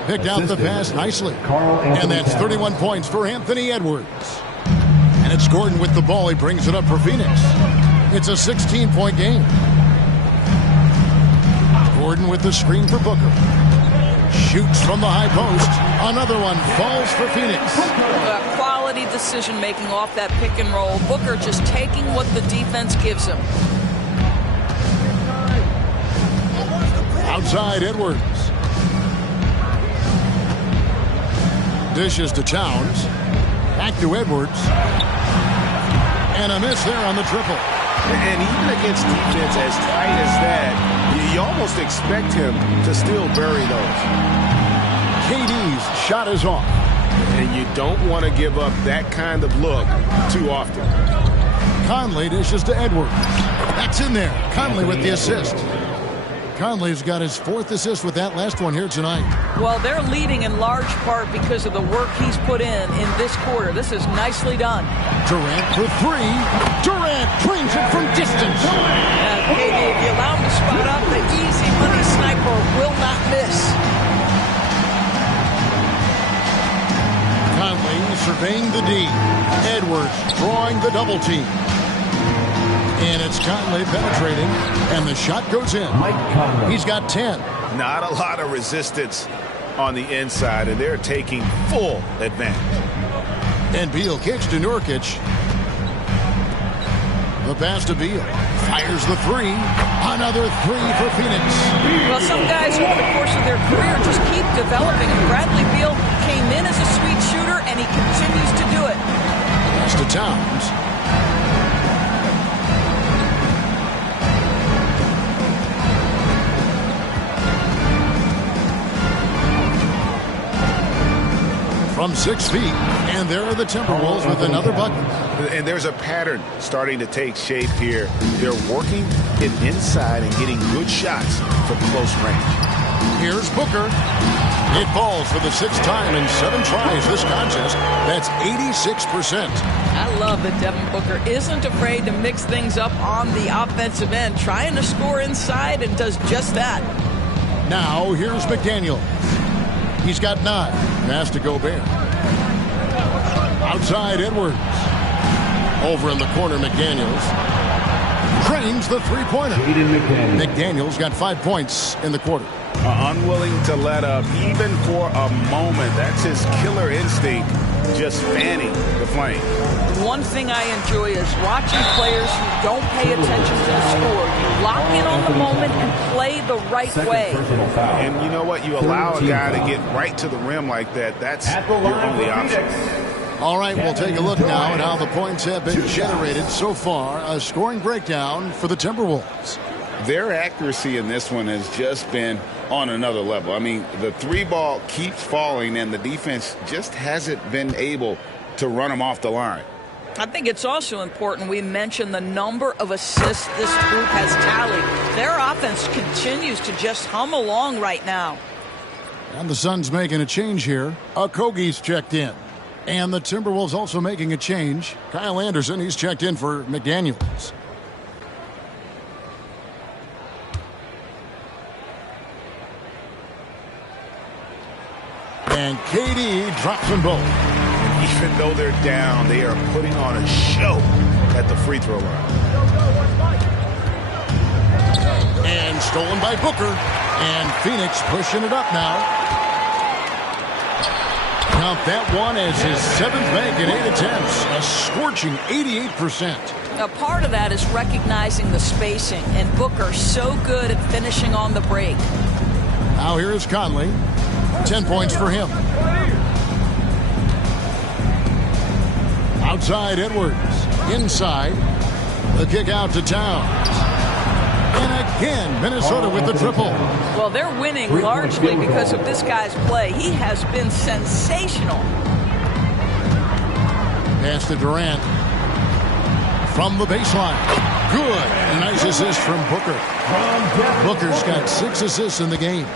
Picked out the pass nicely. And that's 31 points for Anthony Edwards. And it's Gordon with the ball. He brings it up for Phoenix. It's a 16-point game. Gordon with the screen for Booker. Shoots from the high post. Another one falls for Phoenix. Quality decision-making off that pick and roll. Booker just taking what the defense gives him. Outside, Edwards. Dishes to Towns. Back to Edwards. And a miss there on the triple. And even against defense as tight as that, you almost expect him to still bury those. KD's shot is off. And you don't want to give up that kind of look too often. Conley dishes to Edwards. That's in there. Conley with the assist. Conley's got his 4th assist with that last one here tonight. Well, they're leading in large part because of the work he's put in this quarter. This is nicely done. Durant for 3. Durant drains it from distance. KD, if you allow him to spot up, the easy money sniper will not miss. Conley surveying the D. Edwards drawing the double team. And it's Conley penetrating, and the shot goes in. He's got 10. Not a lot of resistance on the inside, and they're taking full advantage. And Beal kicks to Nurkic. The pass to Beal. Fires the 3. Another 3 for Phoenix. Well, some guys over the course of their career just keep developing. Bradley Beal came in as a sweet shooter, and he continues to do it. Pass to Towns. From 6 feet, and there are the Timberwolves with another bucket. And there's a pattern starting to take shape here. They're working it inside and getting good shots from close range. Here's Booker. It falls for the 6th time in 7 tries this contest. That's 86%. I love that Devin Booker isn't afraid to mix things up on the offensive end, trying to score inside, and does just that. Now here's McDaniel. He's got 9. Pass to Gobert. Outside, Edwards. Over in the corner, McDaniels. Drains the 3-pointer. McDaniels got 5 points in the quarter. Unwilling to let up even for a moment. That's his killer instinct, just fanning the flame. One thing I enjoy is watching players who don't pay attention to the score. You lock in on the moment and play the right way. And you know what? You allow a guy to get right to the rim like that. That's your only option. All right, we'll take a look now at how the points have been generated so far. A scoring breakdown for the Timberwolves. Their accuracy in this one has just been on another level. I mean, the 3-ball keeps falling, and the defense just hasn't been able to run them off the line. I think it's also important we mention the number of assists this group has tallied. Their offense continues to just hum along right now. And the Suns making a change here. Okogie's checked in. And the Timberwolves also making a change. Kyle Anderson, he's checked in for McDaniels. And KD drops them both. Even though they're down, they are putting on a show at the free throw line. And stolen by Booker. And Phoenix pushing it up now. count that one as his 7th bank in 8 attempts, a scorching 88%. Now, part of that is recognizing the spacing, and Booker so good at finishing on the break. Now here is Conley. 10 points for him. Outside Edwards. Inside. The kick out to Towns. And again, Minnesota with the triple. Well, they're winning largely because of this guy's play. He has been sensational. Pass to Durant. From the baseline. Good. A nice assist from Booker. Booker's got 6 assists in the game.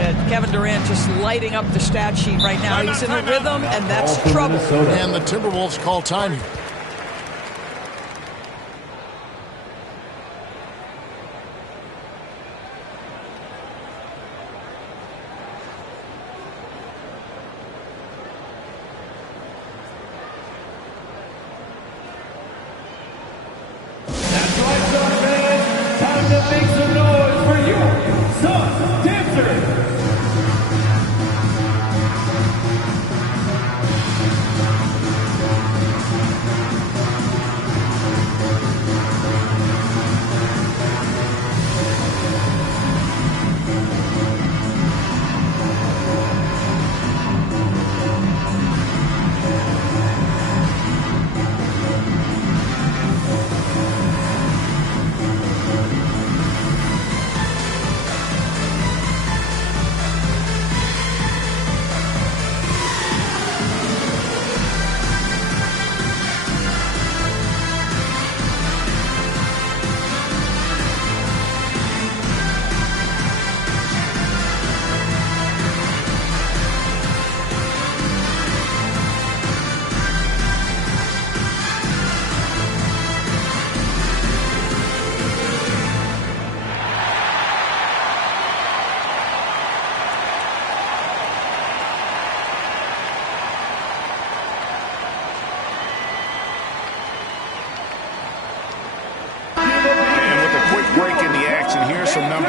And Kevin Durant just lighting up the stat sheet right now. He's in a rhythm, and that's trouble. And the Timberwolves call time here. That's right, son, man. Time to make some noise for your son, dancers.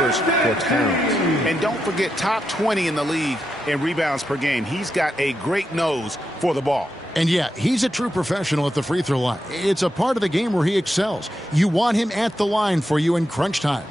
For Towns. And don't forget, top 20 in the league in rebounds per game. He's got a great nose for the ball. And yeah, he's a true professional at the free throw line. It's a part of the game where he excels. You want him at the line for you in crunch time.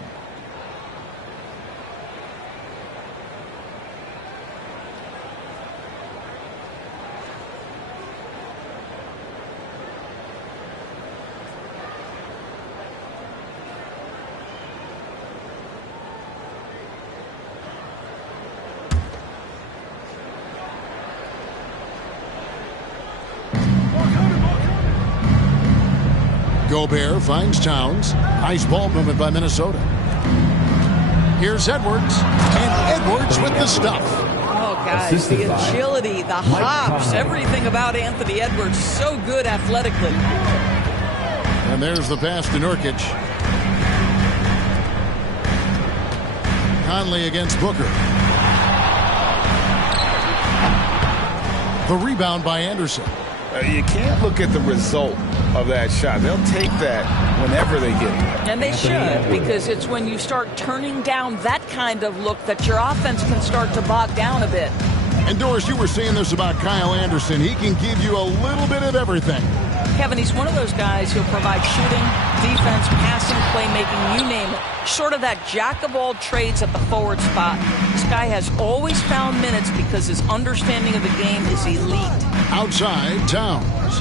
Gobert finds Towns. Nice ball movement by Minnesota. Here's Edwards. And Edwards with the stuff. Oh, guys, the agility, the hops, everything about Anthony Edwards, so good athletically. And there's the pass to Nurkic. Conley against Booker. The rebound by Anderson. You can't look at the result of that shot. They'll take that whenever they get it. And they should, because it's when you start turning down that kind of look that your offense can start to bog down a bit. And Doris, you were saying this about Kyle Anderson. He can give you a little bit of everything. Kevin, he's one of those guys who'll provide shooting, defense, passing, playmaking, you name it. Sort of that jack of all trades at the forward spot. This guy has always found minutes because his understanding of the game is elite. Outside, Towns.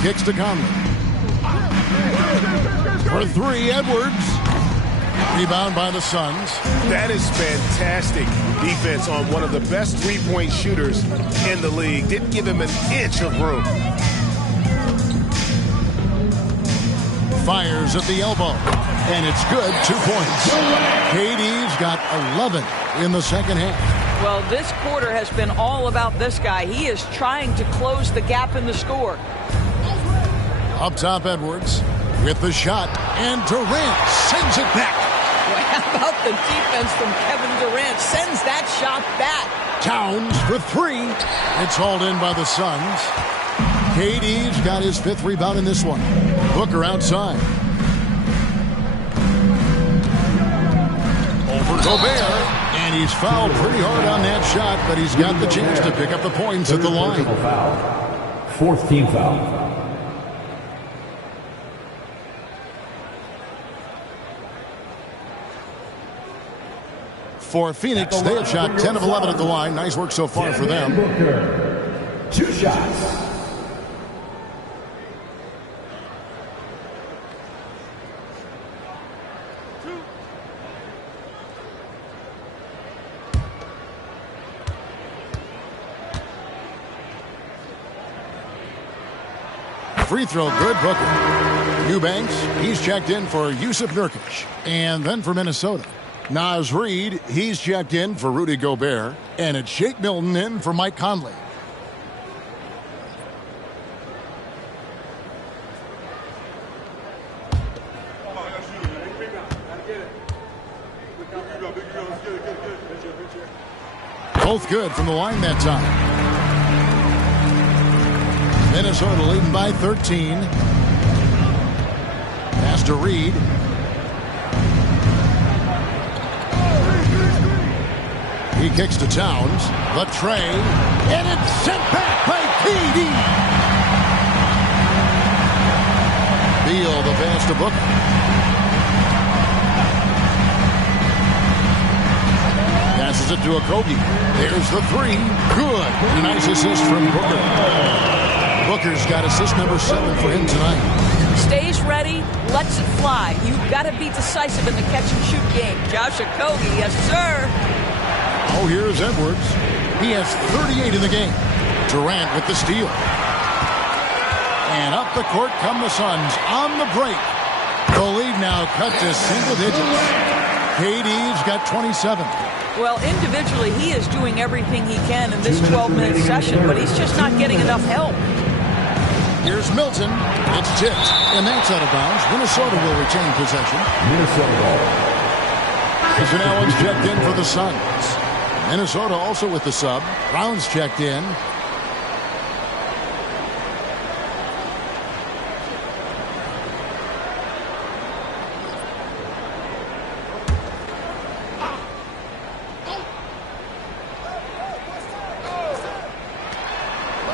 Kicks to Conley. For 3, Edwards. Rebound by the Suns. That is fantastic defense on one of the best three-point shooters in the league. Didn't give him an inch of room. Fires at the elbow. And it's good. 2 points. KD's got 11 in the second half. Well, this quarter has been all about this guy. He is trying to close the gap in the score. Up top, Edwards with the shot. And Durant sends it back. Well, how about the defense from Kevin Durant? Sends that shot back. Towns for 3. It's hauled in by the Suns. KD's got his 5th rebound in this one. Booker outside. Over Gobert. And And he's fouled pretty hard on that shot, but he's got the chance to pick up the points at the line. Fourth team foul. For Phoenix, they have shot 10 of 11 at the line. Nice work so far for them. 2 shots. Free throw, good. Booker. Eubanks, he's checked in for Yusuf Nurkic. And then for Minnesota, Naz Reid, he's checked in for Rudy Gobert. And it's Shake Milton in for Mike Conley. Both good from the line that time. Minnesota leading by 13. Pass to Reed. He kicks to Towns. The tray. And it's sent back by KD. Beal the pass to Booker. Passes it to Okogie. There's the three. Good. Nice assist from Booker. Booker's got assist number 7 for him tonight. Stays ready, lets it fly. You've got to be decisive in the catch-and-shoot game. Josh Okogie, yes, sir. Oh, here's Edwards. He has 38 in the game. Durant with the steal. And up the court come the Suns on the break. The lead now cut to single digits. KD's got 27. Well, individually, he is doing everything he can in this 12-minute session, but he's just not getting enough help. Here's Milton. It's tipped, and that's out of bounds. Minnesota will retain possession. Grayson Allen's checked in for the Suns. Minnesota also with the sub. Brown's checked in.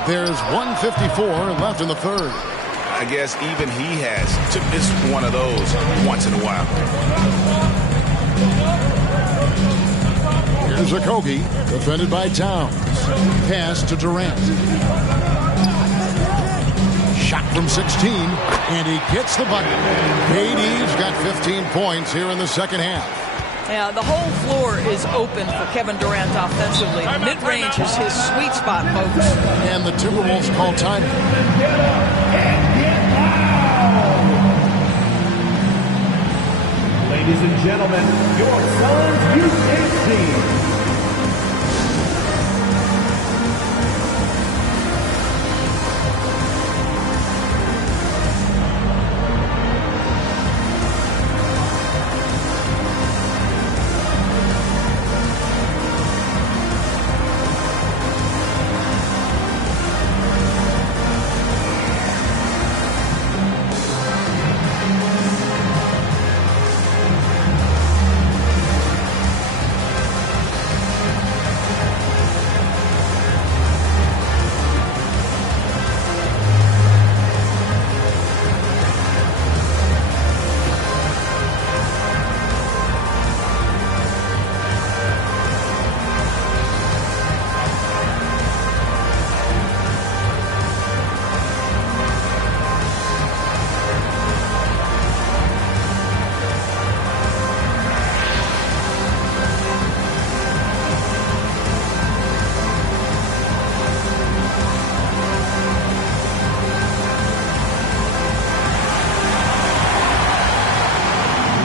There's 1:54 left in the third. I guess even he has to miss one of those once in a while. Here's Okogie, defended by Towns. Pass to Durant. Shot from 16, and he gets the bucket. KD's got 15 points here in the second half. Yeah, the whole floor is open for Kevin Durant offensively. Mid-range is his sweet spot, folks. And the Timberwolves call time. Ladies and gentlemen, your Suns Youth team.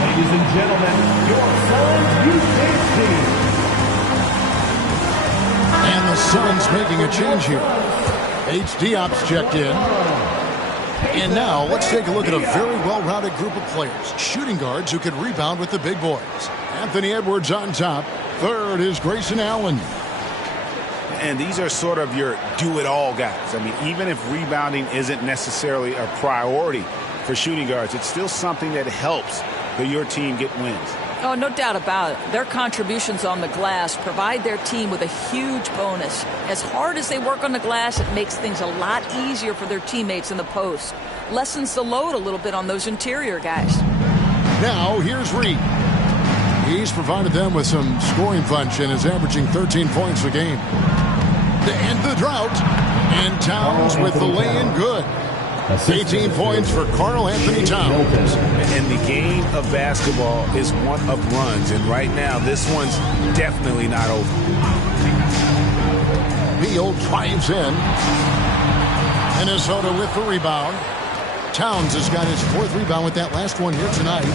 Ladies and gentlemen, your Suns Youth team. And the Suns making a change here. H. Diop's checked in. And now let's take a look at a very well-rounded group of players. Shooting guards who can rebound with the big boys. Anthony Edwards on top. Third is Grayson Allen. And these are sort of your do-it-all guys. I mean, even if rebounding isn't necessarily a priority for shooting guards, it's still something that helps your team get wins. Oh, no doubt about it. Their contributions on the glass provide their team with a huge bonus. As hard as they work on the glass, it makes things a lot easier for their teammates in the post. Lessens the load a little bit on those interior guys. Now, here's Reed. He's provided them with some scoring punch and is averaging 13 points a game. To end the drought, and Towns with the lay-in good. 18 points for Karl Anthony Towns. And the game of basketball is one of runs, and right now this one's definitely not over. Beal drives in. Minnesota with the rebound. Towns has got his 4th rebound with that last one here tonight.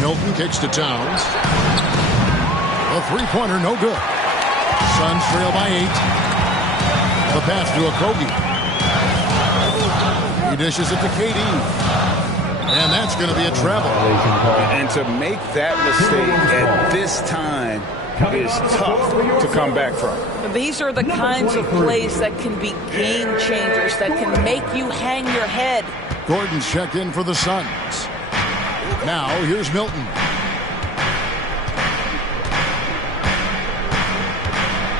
Milton kicks to Towns. A three-pointer, no good. Suns trail by 8. The pass to Okogie. He dishes it to KD. And that's going to be a travel. And to make that mistake at this time is tough to come back from. These are the kinds of plays that can be game changers, that can make you hang your head. Gordon's checked in for the Suns. Now, here's Milton.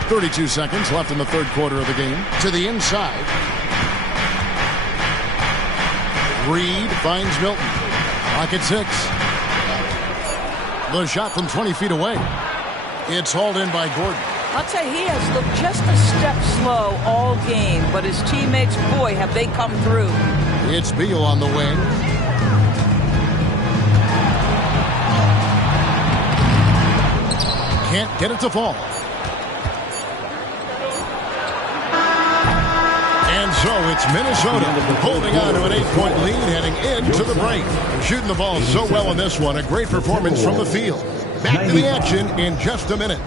.32 seconds left in the 3rd quarter of the game. To the inside. Reed finds Milton. Clock at 6. The shot from 20 feet away. It's hauled in by Gordon. I'll tell you, he has looked just a step slow all game, but his teammates, boy, have they come through. It's Beal on the wing. Can't get it to fall. And so it's Minnesota holding on to an 8-point lead heading into the break. Shooting the ball so well in this one. A great performance from the field. Back to the action in just a minute.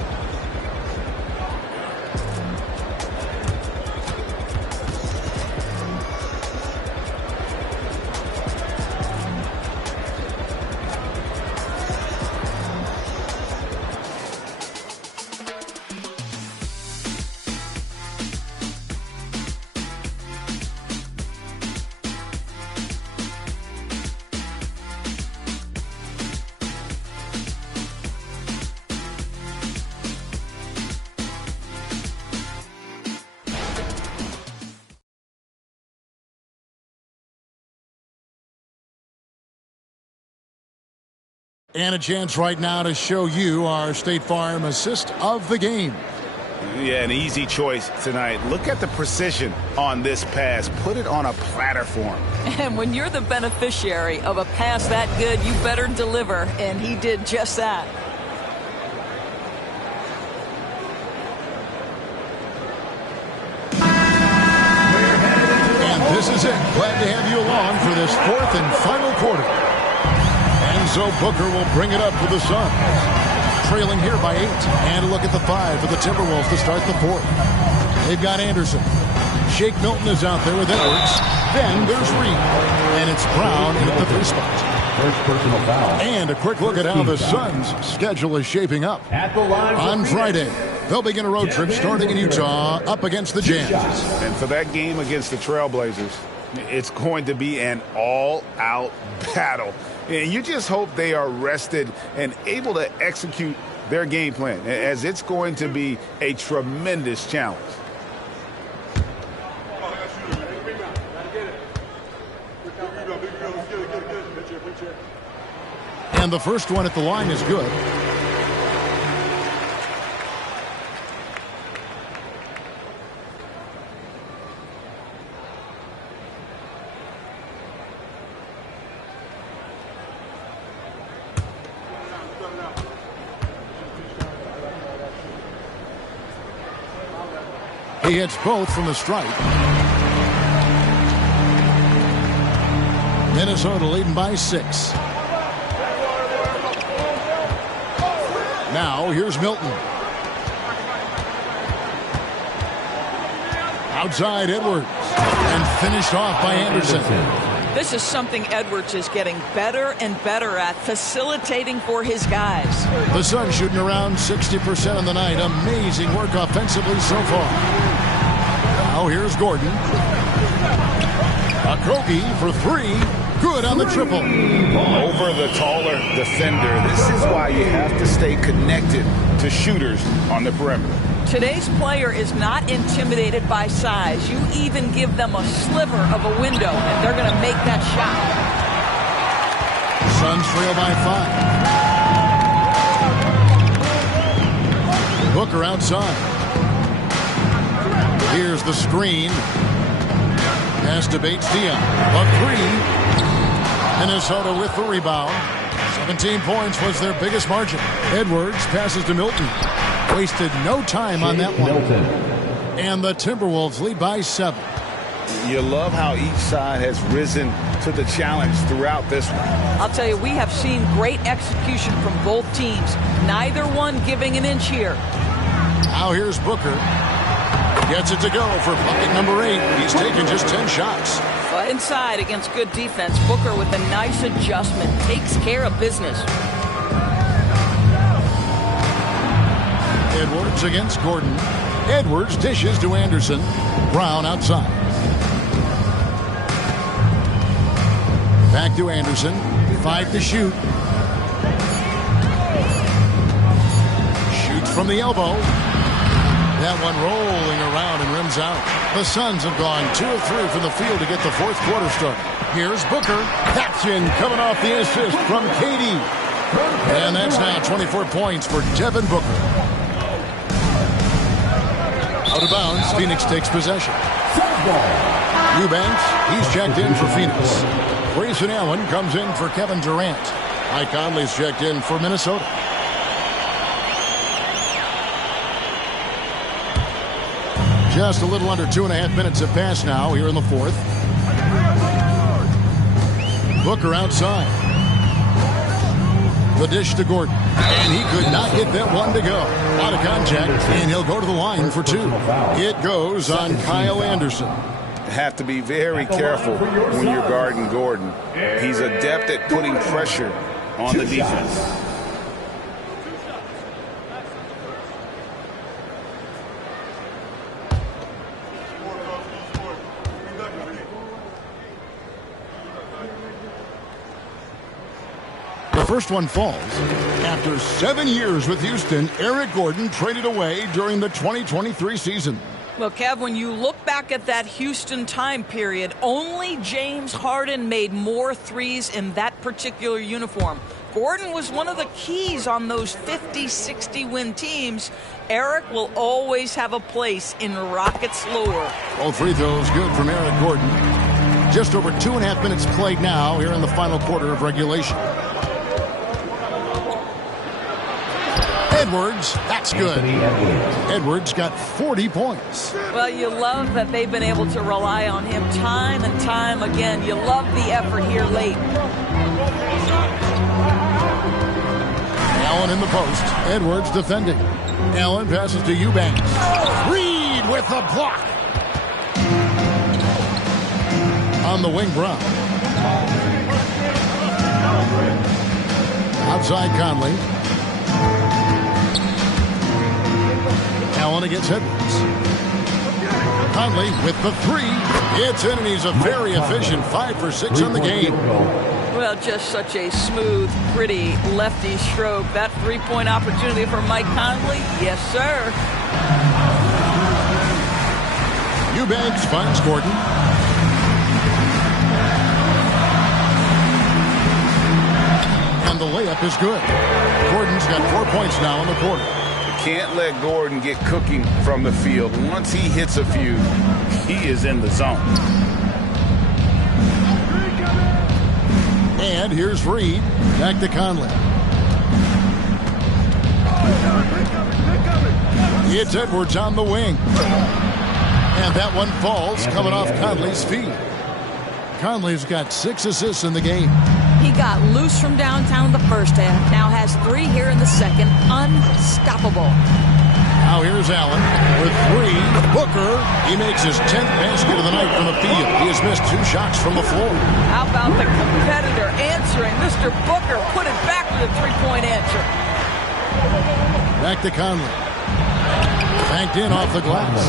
And a chance right now to show you our State Farm assist of the game. Yeah, an easy choice tonight. Look at the precision on this pass. Put it on a platter for him. And when you're the beneficiary of a pass that good, you better deliver. And he did just that. And this is it. Glad to have you along for this 4th and final quarter. And so Booker will bring it up for the Suns. Trailing here by 8. And a look at the 5 for the Timberwolves to start the 4th. They've got Anderson. Shake Milton is out there with Edwards. Then there's Reed. And it's Brown in at the 3 spot. First personal foul. And a quick look at how the Suns' schedule is shaping up. At the line on Friday, they'll begin a road trip starting in Utah up against the Jazz. And for that game against the Trailblazers, it's going to be an all-out battle. And you just hope they are rested and able to execute their game plan, as it's going to be a tremendous challenge. And the first one at the line is good. He hits both from the stripe. Minnesota leading by 6. Now here's Milton. Outside Edwards. And finished off by Anderson. This is something Edwards is getting better and better at, facilitating for his guys. The Suns shooting around 60% on the night. Amazing work offensively so far. Now here's Gordon. Okogie for 3. Good on the triple. Over the taller defender. This is why you have to stay connected to shooters on the perimeter. Today's player is not intimidated by size. You even give them a sliver of a window, and they're going to make that shot. Suns trail by 5. Booker outside. Here's the screen. Pass to Bates Dion. A three. Minnesota with the rebound. 17 points was their biggest margin. Edwards passes to Milton. Wasted no time on that one. And the Timberwolves lead by 7. You love how each side has risen to the challenge throughout this one. I'll tell you, we have seen great execution from both teams. Neither one giving an inch here. Now here's Booker. Gets it to go for bucket number 8. He's taken just 10 shots. Inside against good defense. Booker with a nice adjustment. Takes care of business. Edwards against Gordon. Edwards dishes to Anderson. Brown outside. Back to Anderson. 5 to shoot. Shoots from the elbow. That one rolling around and rims out. The Suns have gone 2 of 3 from the field to get the fourth quarter started. Here's Booker. That's in, coming off the assist from KD. And that's now 24 points for Devin Booker. Out of bounds, Phoenix takes possession. Eubanks, he's checked in for Phoenix. Grayson Allen comes in for Kevin Durant. Mike Conley's checked in for Minnesota. Just a little under 2.5 minutes have passed now here in the fourth. Booker outside. The dish to Gordon. And he could not get that one to go. Out of contact, and he'll go to the line for 2. It goes on Kyle Anderson. Have to be very careful when you're guarding Gordon. He's adept at putting pressure on the defense. The first one falls. After 7 years with Houston, Eric Gordon traded away during the 2023 season. Well, Kev, when you look back at that Houston time period, only James Harden made more threes in that particular uniform. Gordon was one of the keys on those 50, 60-win teams. Eric will always have a place in Rockets lore. All free throws good from Eric Gordon. Just over 2.5 minutes played now here in the final quarter of regulation. Edwards, that's good. Edwards got 40 points. Well, you love that they've been able to rely on him time and time again. You love the effort here late. Allen in the post. Edwards defending. Allen passes to Eubanks. Reed with the block. On the wing, Brown. Outside Conley. Allen against Edwards. Conley with the 3. It's in, and he's a very efficient 5 for 6 on the game. Well, just such a smooth, pretty lefty stroke. That three-point opportunity for Mike Conley? Yes, sir. Eubanks finds Gordon. And the layup is good. Gordon's got 4 points now in the quarter. Can't let Gordon get cooking from the field. Once he hits a few, he is in the zone. And here's Reed. Back to Conley. It's Edwards on the wing. And that one falls, coming off Conley's feet. Conley's got 6 assists in the game. He got loose from downtown in the first half. Now has 3 here in the second. Unstoppable. Now here's Allen with 3. Booker, he makes his 10th basket of the night from the field. He has missed 2 shots from the floor. How about the competitor answering? Mr. Booker put it back with a 3-point answer. Back to Conley. Banked in off the glass.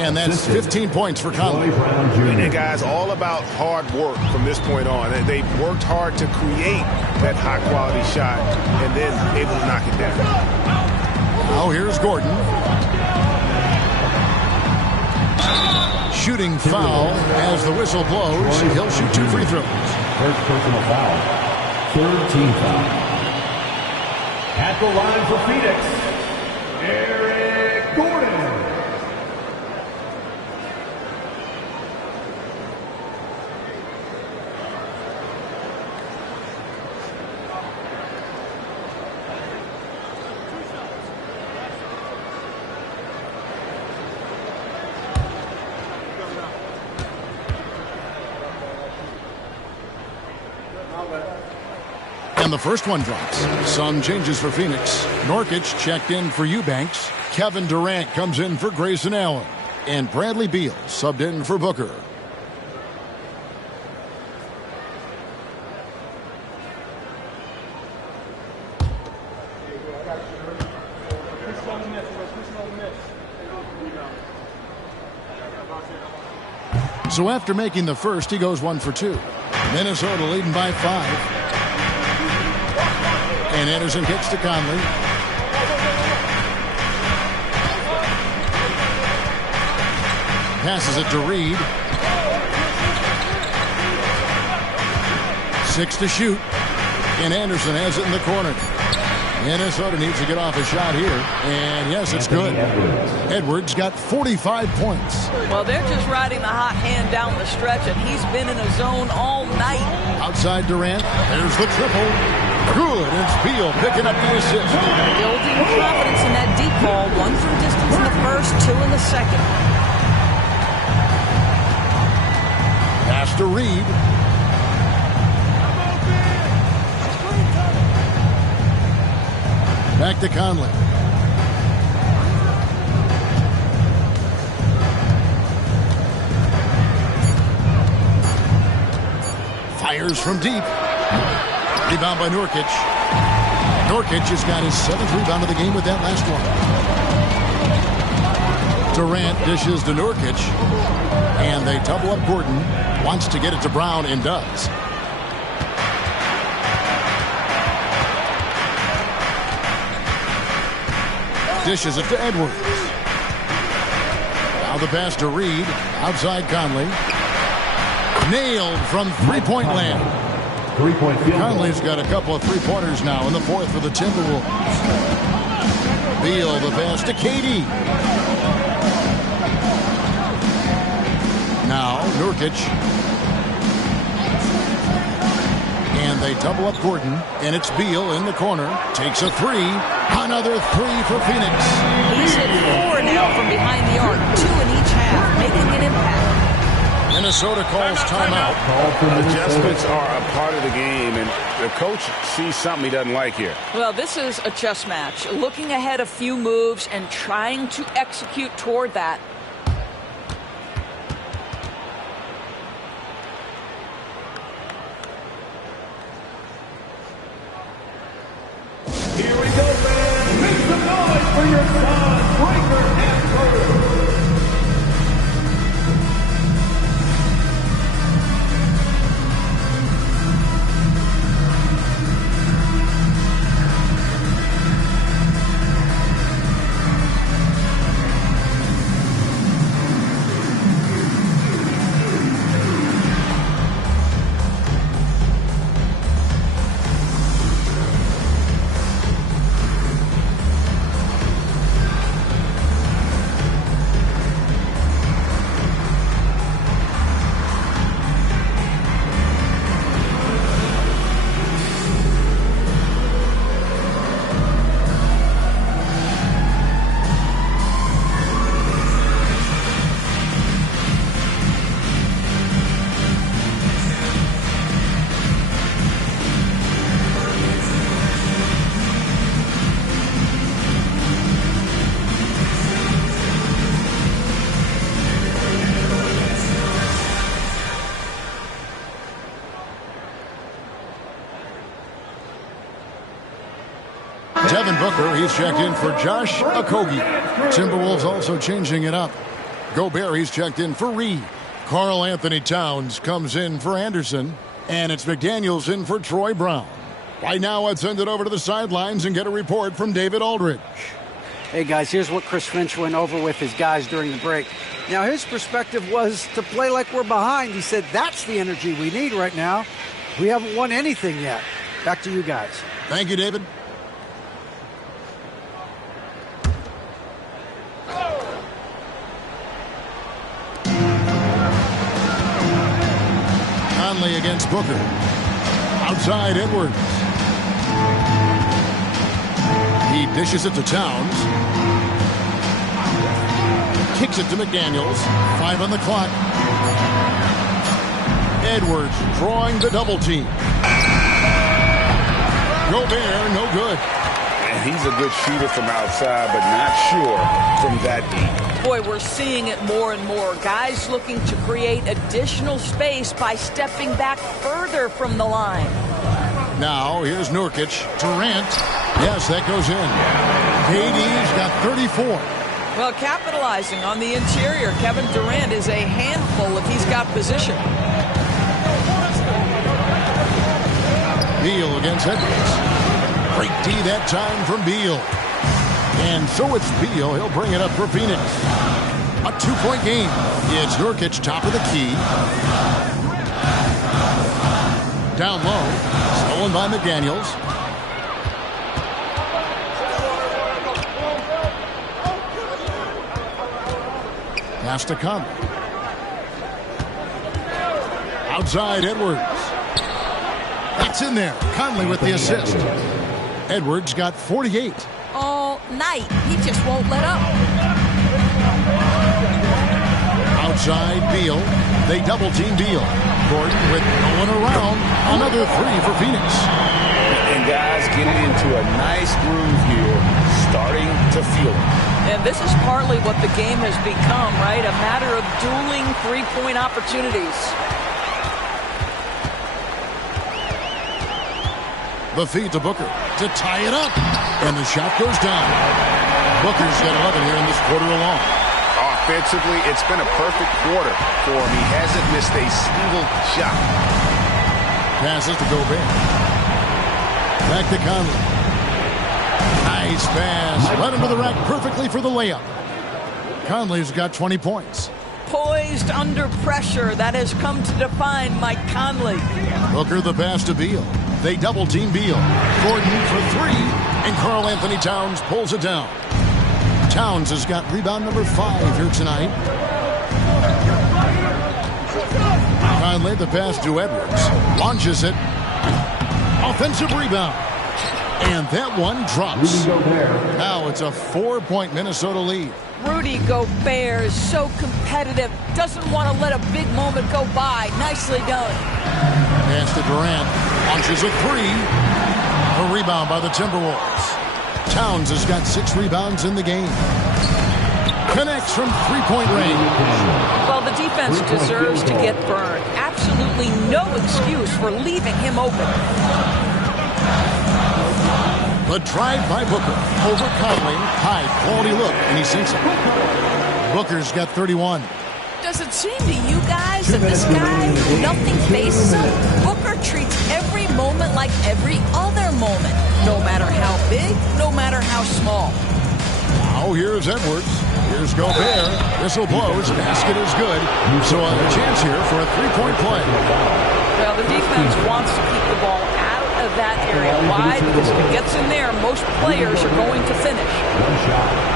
And that's 15 points for Conley. And guys, all about hard work from this point on. They've worked hard to create that high-quality shot and then able to knock it down. Now here's Gordon. Shooting foul as the whistle blows. He'll shoot 2 free throws. First personal foul. Third team foul. At the line for Phoenix, Eric Gordon. And the first one drops. Some changes for Phoenix. Nurkic checked in for Eubanks. Kevin Durant comes in for Grayson Allen. And Bradley Beal subbed in for Booker. So after making the first, he goes 1 for 2. Minnesota leading by 5. And Anderson kicks to Conley. Passes it to Reed. 6 to shoot. And Anderson has it in the corner. Minnesota needs to get off a shot here. And yes, it's good. Edwards got 45 points. Well, they're just riding the hot hand down the stretch, and he's been in a zone all night. Outside Durant. There's the triple. Good. It's Beal picking up the assist. Building confidence in that deep ball. 1 from distance in the first, 2 in the second. Pass to Reed. Back to Conley. Fires from deep. Rebound by Nurkic. Nurkic has got his 7th rebound of the game with that last one. Durant dishes to Nurkic. And they double up Gordon. Wants to get it to Brown and does. Dishes it to Edwards. Now the pass to Reed. Outside Conley. Nailed from three-point land. Conley's got a couple of three-pointers now in the 4th for the Timberwolves. Beal the pass to KD. Now Nurkic. And they double up Gordon. And it's Beal in the corner. Takes a 3. Another 3 for Phoenix. He's hit 4 now from behind the arc. 2 in each half, making an impact. Minnesota calls timeout. Adjustments are a part of the game, and the coach sees something he doesn't like here. Well, this is a chess match. Looking ahead a few moves and trying to execute toward that. Here we go, man. Make some noise for your son, Breaker and Carter. Devin Booker, he's checked in for Josh Okogie. Timberwolves also changing it up. Gobert, he's checked in for Reed. Karl Anthony Towns comes in for Anderson. And it's McDaniels in for Troy Brown. Right now, let's send it over to the sidelines and get a report from David Aldridge. Hey, guys, here's what Chris Finch went over with his guys during the break. Now, his perspective was to play like we're behind. He said, that's the energy we need right now. We haven't won anything yet. Back to you guys. Thank you, David. Conley against Booker. Outside Edwards. He dishes it to Towns. Kicks it to McDaniels. 5 on the clock. Edwards drawing the double team. Gobert, no good. And he's a good shooter from outside, but not sure from that deep. Boy, we're seeing it more and more. Guys looking to create additional space by stepping back further from the line. Now, here's Nurkic. Durant. Yes, that goes in. KD's got 34. Well, capitalizing on the interior, Kevin Durant is a handful if he's got position. Beal against Edwards. Great D that time from Beal. And so it's Beal. He'll bring it up for Phoenix. A 2-point game. It's Nurkic, top of the key. Down low. Stolen by McDaniels. Pass to Conley. Outside Edwards. That's in there. Conley with the assist. Edwards got 48. All night. He just won't let up. Outside Beal. They double team Beal. Gordon with no one around. Another 3 for Phoenix. And guys getting into a nice groove here, starting to feel it. And this is partly what the game has become, right? A matter of dueling three-point opportunities. The feed to Booker to tie it up. And the shot goes down. Booker's got 11 here in this quarter alone. Offensively, it's been a perfect quarter for him. He hasn't missed a single shot. Passes to Gobert. Back to Conley. Nice pass. Right into the rack perfectly for the layup. Conley's got 20 points. Poised under pressure. That has come to define Mike Conley. Booker the pass to Beal. They double team Beal. Gordon for 3. And Karl Anthony Towns pulls it down. Towns has got rebound number 5 here tonight. Conley the pass to Edwards. Launches it. Offensive rebound. And that one drops. Now it's a 4-point Minnesota lead. Rudy Gobert is so competitive. Doesn't want to let a big moment go by. Nicely done. Pass to Durant. Launches a 3. A rebound by the Timberwolves. Towns has got 6 rebounds in the game. Connects from 3-point range. Well, the defense deserves to get burned. Absolutely no excuse for leaving him open. The drive by Booker over Conley. High quality look, and he sinks it. Booker's got 31. Does it seem to you guys that this guy, nothing phases him? Booker treats every moment like every other moment. No matter how big, no matter how small. Now here's Edwards. Here's Gobert. Whistle blows. Basket is good. So a chance here for a 3-point play. Well, the defense wants to keep the ball out of that area. Why? Because if it gets in there, most players are going to finish. One shot.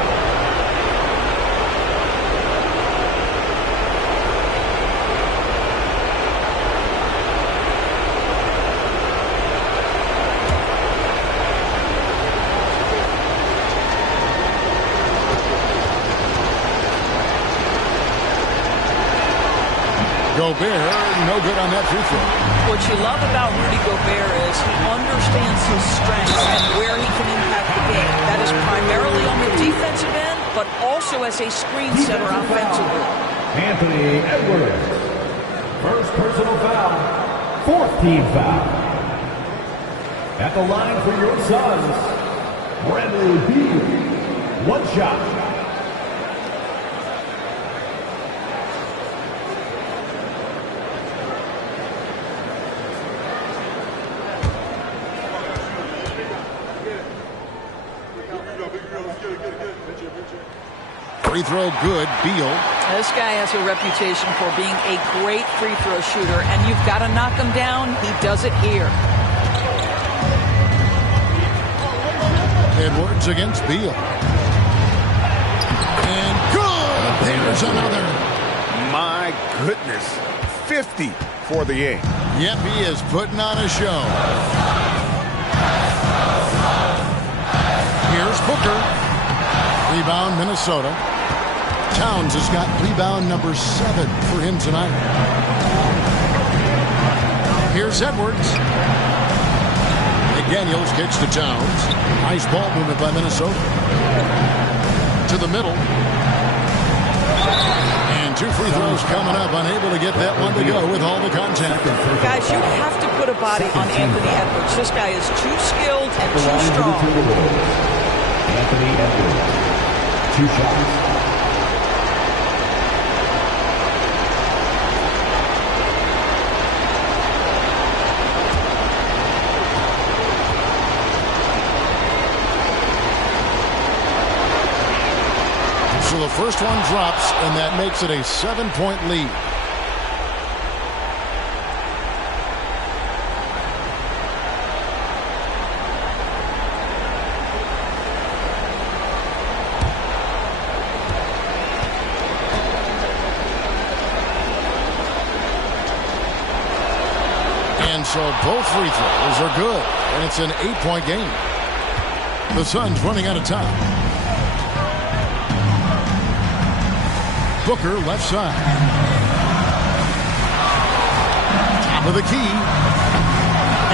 Gobert, no good on that free throw. What you love about Rudy Gobert is he understands his strengths and where he can impact the game. That is primarily on the defensive end, but also as a screen setter offensively. Anthony Edwards. First personal foul. 4th team foul. At the line for your Suns, Bradley Beal. One shot. Free throw good. Beal. This guy has a reputation for being a great free throw shooter, and you've got to knock him down. He does it here. Edwards against Beal. And good! There's another. My goodness. 50 for the game. Yep, he is putting on a show. Here's Booker. Rebound, Minnesota. Towns has got rebound number 7 for him tonight. Here's Edwards. McDaniels kicks to Towns. Nice ball movement by Minnesota. To the middle. And 2 free throws coming up. Unable to get that one to go with all the contact. Guys, you have to put a body on Anthony Edwards. This guy is too skilled and too strong. Anthony Edwards. 2 shots. So the first one drops, and that makes it a 7-point lead. And so both free throws are good, and it's an 8-point game. The Suns running out of time. Booker left side. Top of the key.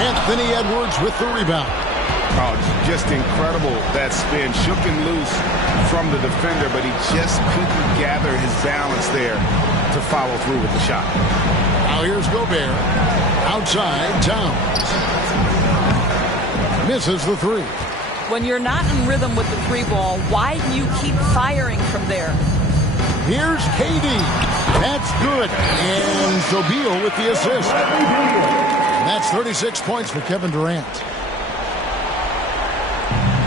Anthony Edwards with the rebound. Oh, just incredible, that spin. Shook and loose from the defender, but he just couldn't gather his balance there to follow through with the shot. Now here's Gobert. Outside, Towns. Misses the 3. When you're not in rhythm with the 3 ball, why do you keep firing from there? Here's KD. That's good. And so Beal with the assist. And that's 36 points for Kevin Durant.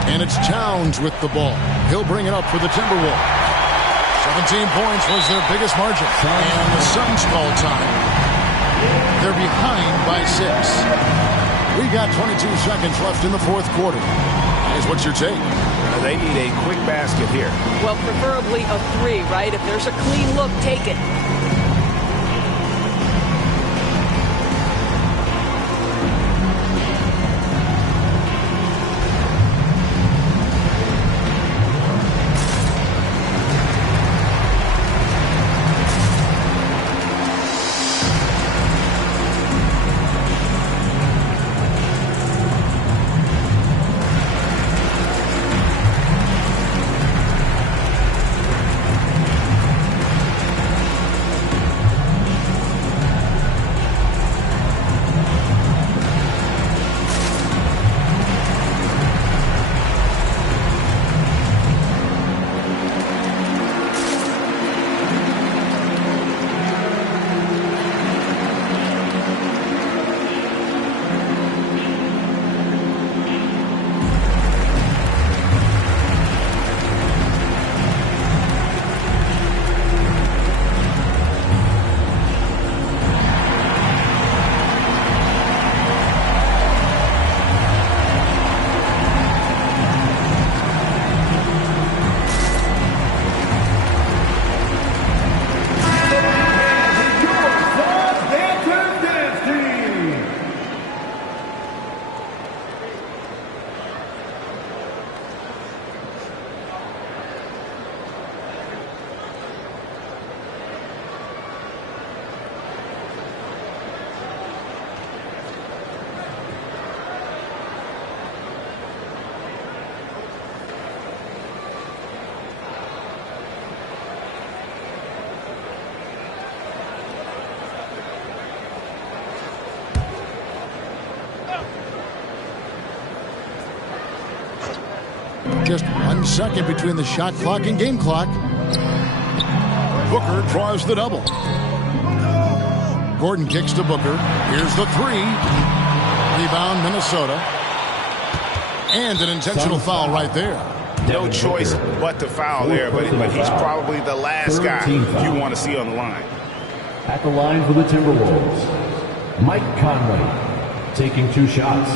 And it's Towns with the ball. He'll bring it up for the Timberwolves. 17 points was their biggest margin. And the Suns call time. They're behind by 6. We got 22 seconds left in the 4th quarter. Guys, what's your take? They need a quick basket here. Well, preferably a 3, right? If there's a clean look, take it. Just 1 second between the shot clock and game clock. Booker draws the double. Gordon kicks to Booker. Here's the 3. Rebound, Minnesota. And an intentional foul right there. no choice but to foul there, but he's probably the last guy you want to see on the line. At the line for the Timberwolves, Mike Conley taking 2 shots.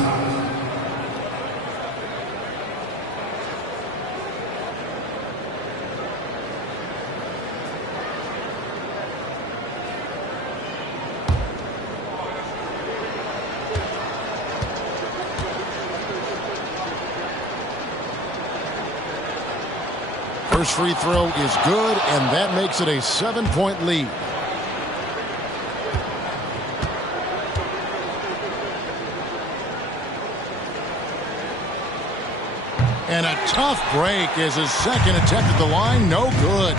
First free throw is good, and that makes it a 7-point lead. And a tough break is his second attempt at the line. No good.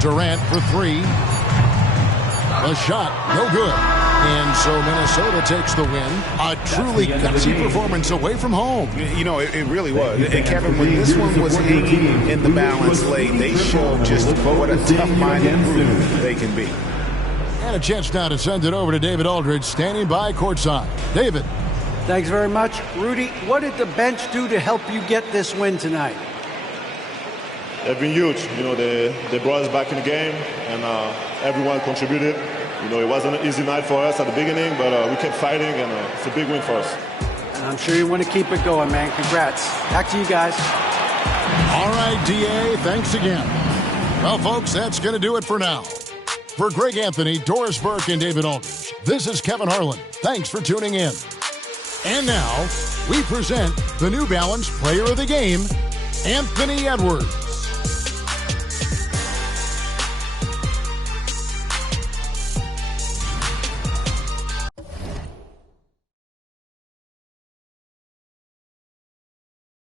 Durant for 3. The shot, no good. And so Minnesota takes the win. A truly gutsy performance away from home. You know, it really was. And Kevin, when this one was hanging in the balance late, they showed just what a tough-minded group they can be. And a chance now to send it over to David Aldridge, standing by courtside. David. Thanks very much. Rudy, what did the bench do to help you get this win tonight? They've been huge. You know, they brought us back in the game, and everyone contributed. You know, it wasn't an easy night for us at the beginning, but we kept fighting, and it's a big win for us. And I'm sure you want to keep it going, man. Congrats. Back to you guys. All right, D.A., thanks again. Well, folks, that's going to do it for now. For Greg Anthony, Doris Burke, and David Aldridge, this is Kevin Harlan. Thanks for tuning in. And now, we present the New Balance Player of the Game, Anthony Edwards.